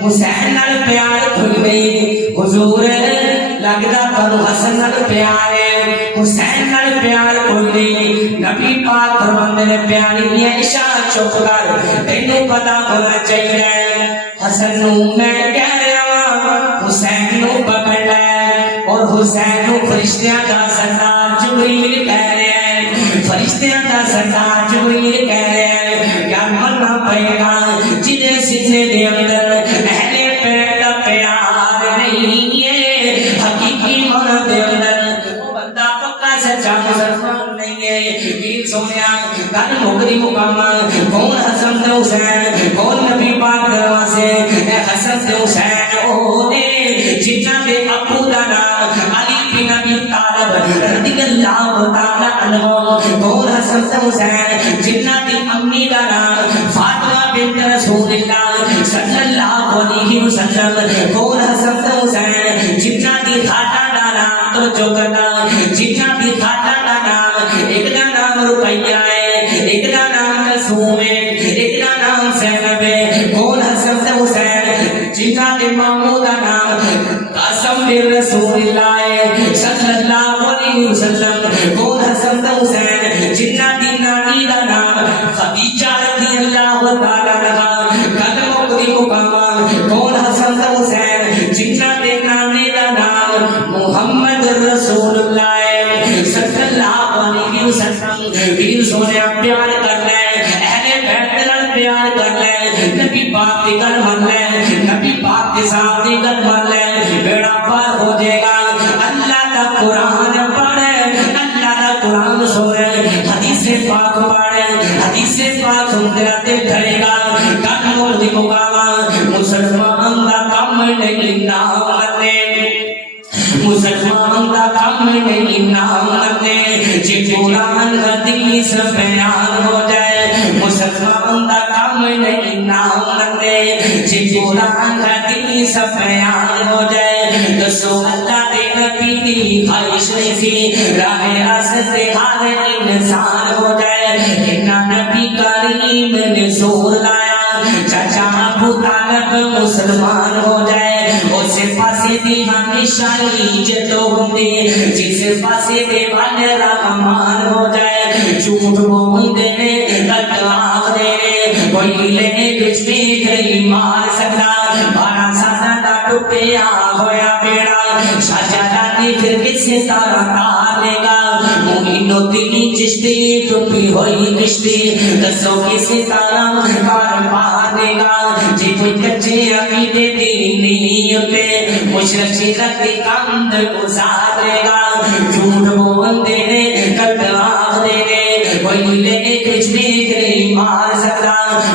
حسین نال پیار کھل گئی۔ حضور لگدا تو حسن نال پیار ہے، حسین نال پیار کھل گئی۔ نبی پاک فرماندے نے پیاری عائشہ چپ کر، تینوں پتہ ہونا چاہیے حسن نو میں کہہ رہا ہاں حسین نو پکڑ لے۔ اور حسین نو فرشتیاں دا سردار جبریل کہہ رہے ہیں، فرشتیاں دا سردار جبریل کہہ رہے ہیں کیا مرنا پڑے گا جنہیں سینے دے اندر اہل بیت دا پیار نہیں ہے، حقیقی من دے اندر وہ بندہ پکا سچا مسلمان نہیں ہے۔ پیر سونیا کل مکری مقام کون حسن تے حسین، کون نبی پاک دروازے حسن تے حسین او نے جنہاں دے ابو دا نام علی بن ابی طالب رضی اللہ تعالی عنہ، کون حسن تے حسین جنہاں دی امی دا نام فاطمہ بنت رسول اللہ صلی اللہ علیہ وسلم، کون حسن تے حسین جنہاں دی خاتہ دا نام توجہ کرنا، جنہاں دی خاتہ دا نام ایک دا نام رقیہ ہے، ایک دا نام کلثوم ہے، ایک دا نام زینب ہے۔ کون حسن تے حسین جنہاں دے مامو دا نام قاسم بن رسول اللہ صلی اللہ علیہ وسلم، کون حسن تے حسین جنہاں دی نانی دا نام خدیجہ رضی اللہ تعالی عنہا۔ قدموں دی مقامہ کون حسن تے حسین جنہاں دے نانی دا نام محمد رسول اللہ صلی اللہ علیہ وسلم۔ پیر سونے پیار کر لے، اہل بیت نال پیار کر لے، نبی پاک دی گل من لے، نبی پاک کے ساتھ دی گل من لے، بیڑا پار ہو جائے گا۔ اللہ دا قرآن پڑھے، اللہ دا قرآن سوئے، حدیث پاک پڑھے، حدیث پاک سندرہ دل دھرے گا۔ قدموں دی مقامہ مسلمان دا کم نہیں نام منے، مسلمان دا کم نہیں نام منے، جی قرآن حدیث بیان ہو جائے، مسلمان دا کم نہیں نام منے، جی قرآن حدیث بیان ہو جائے۔ دسو اللہ دے نبی دی خواہش نہیں سی راہ راست ہر انسان ہو جائے، اتنا نبی کریم نے زور لایا چاچا ابو طالب مسلمان ہو جائے۔ اس پاسے دی ہمیشہ عزت ہوندی جس پاسے دے ون رحمان ہو جائے۔ جھوٹ بولدے نے غلط آخدے نے، کوئی لے کچھ بھی نہیں مار سکتا۔ 12 سال دا ٹوٹیا ہویا بیڑا شاہجہاں پھر کسے طرح تار لے گا۔ مومن الدین چشتی ٹوٹی ہوئی کشتی دسو کسے طرح پار لے گا۔ جی کوئی کچے عقیدے دی نیتے مشرک شرک دی کند گزار لے گا۔ جھوٹ بولدے نے غلط آخدے نے، کوئی لے کچھ بھی نہیں مار سکتا۔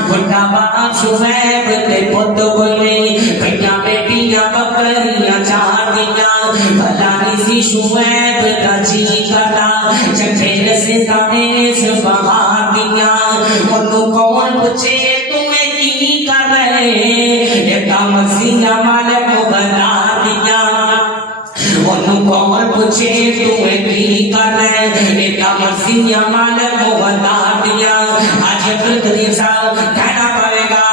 بڑا باپ شعیب تے پت کوئی نہیں، بھیاں بیٹیاں بکریاں چار دیاں، بھلا نہیں سی شعیب دا جی کردا چٹھے رسے دانے سے بہار دیاں۔ انہوں کون پوچھے تمہیں کی کر رہے، یہ کام سینہ مالک بنا دیاں۔ انہوں کون پوچھے تمہیں کی کر رہے، یہ کام سینہ مالک بنا دیاں۔ آج عبدالقدیر صاحب کہنا پڑے گا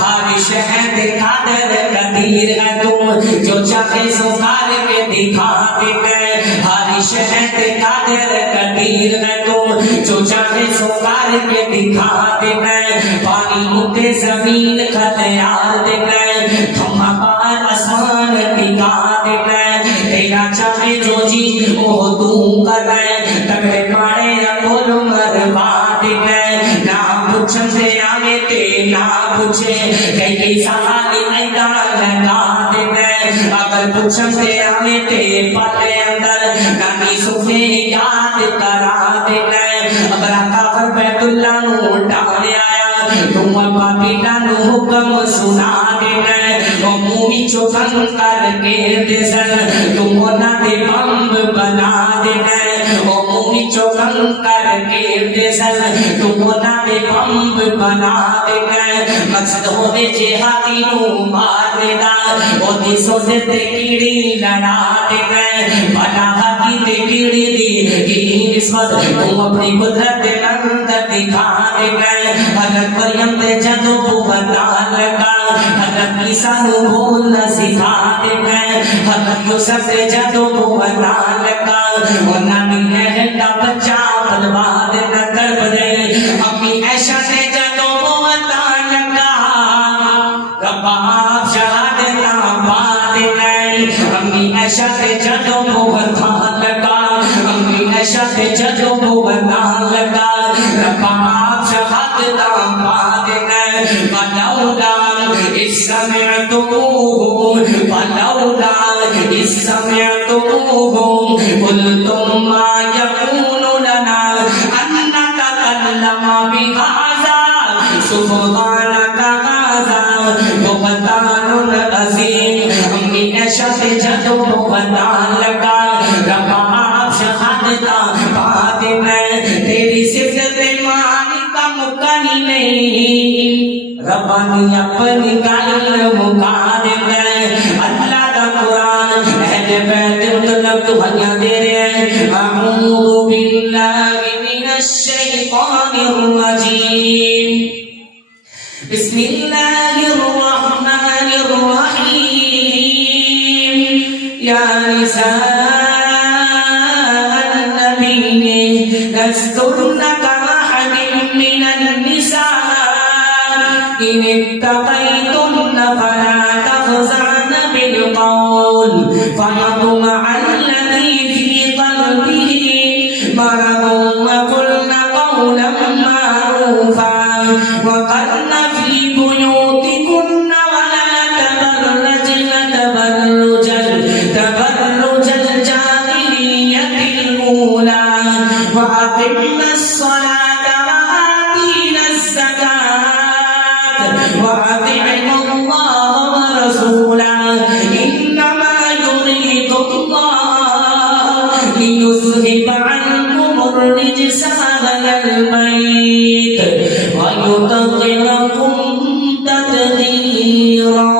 خواہش ہے قادر قدیر ہے تم جو چاہے سو کر کے دکھا دیتے، خواہش ہے قادر قدیر قدیر ہے تو جو چاہے سو کر کے دکھا دے میں پانی اٹھے زمین خطیار دے میں تھما پار آسمان ٹکا دے میں تیرا چاہے جو جی وہ تو کر میں تگڑے پاڑے اکول مروا دے میں نہ پوچھن دے آگے تے نہ پوچھے کئی سہالی میدان لگا دے میں اگر پوچھن دے آگے تے پالے اندر نانی سونے یاد کرا دے میں اگر کافر بیت اللہ نو ڈالے آیا تم باپیلا نو حکم سنا دے میں وہ مووی چوکن کر کے دے سن تم ہونا دے بمب بنا دے میں وہ مووی چوکن کر کے دے سن تم ہونا دے بمب بنا دے میں مقصد ہو دے جہادی نو مارنے دا وہ دی سوچے تے کیڑی لڑا دے میں بنا ہاتھی تے کیڑی دی کی نسبت تم اپنی قدرت دے اندر دکھا دے میں حضرت مریم تے جدو بہتا لگا حضرت عیسیٰ نو بولنا سکھا دے میں حضرت یوسف تے جدو بہتا لگا وہ نبی نہنڈا بچہ بلوا دے نہ کر بدے اپنی عائشہ تے جدو بہتا لگا رب آپ شہادت پا دے میں اپنی عائشہ تے جدو بہتا لگا اپنی عائشہ تے جدو بہتا لگا رب آپ شہادت پا دے میں فلولا إذ سمعتموه فلولا إذ سمعتموه قلتم ما يكون لنا أن نتكلم بهذا سبحانك هذا بهتان عظيم امی عشق جدو بہتان لگا رب آپ شہادت پا دے میں تیری صفت مانی کا مکانی نہیں ربانی اپنی گل مکا دے میں اللہ دا قرآن اہل بیت مطلب دعائیاں دے رہے ہیں اعوذ باللہ من الشیطان الرجیم بسم اللہ الرحمن الرحیم یا نساء النبی لستن کأحد من النساء إن اتقيتن فلا تخزعن بالقول فيطمع الذي في قلبه مرض وقلن قولا معروفا وقرن في بيوتكن ولا تبرجن تبرج الجاهلية الأولى وأقمن الصلاة وآتينا الزكاة وأطعنا الله ورسوله إنما يريد الله ليذهب عنكم الرجس أهل البيت ويطهركم تطهيرا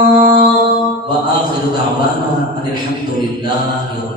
وآخر دعوانا أن الحمد لله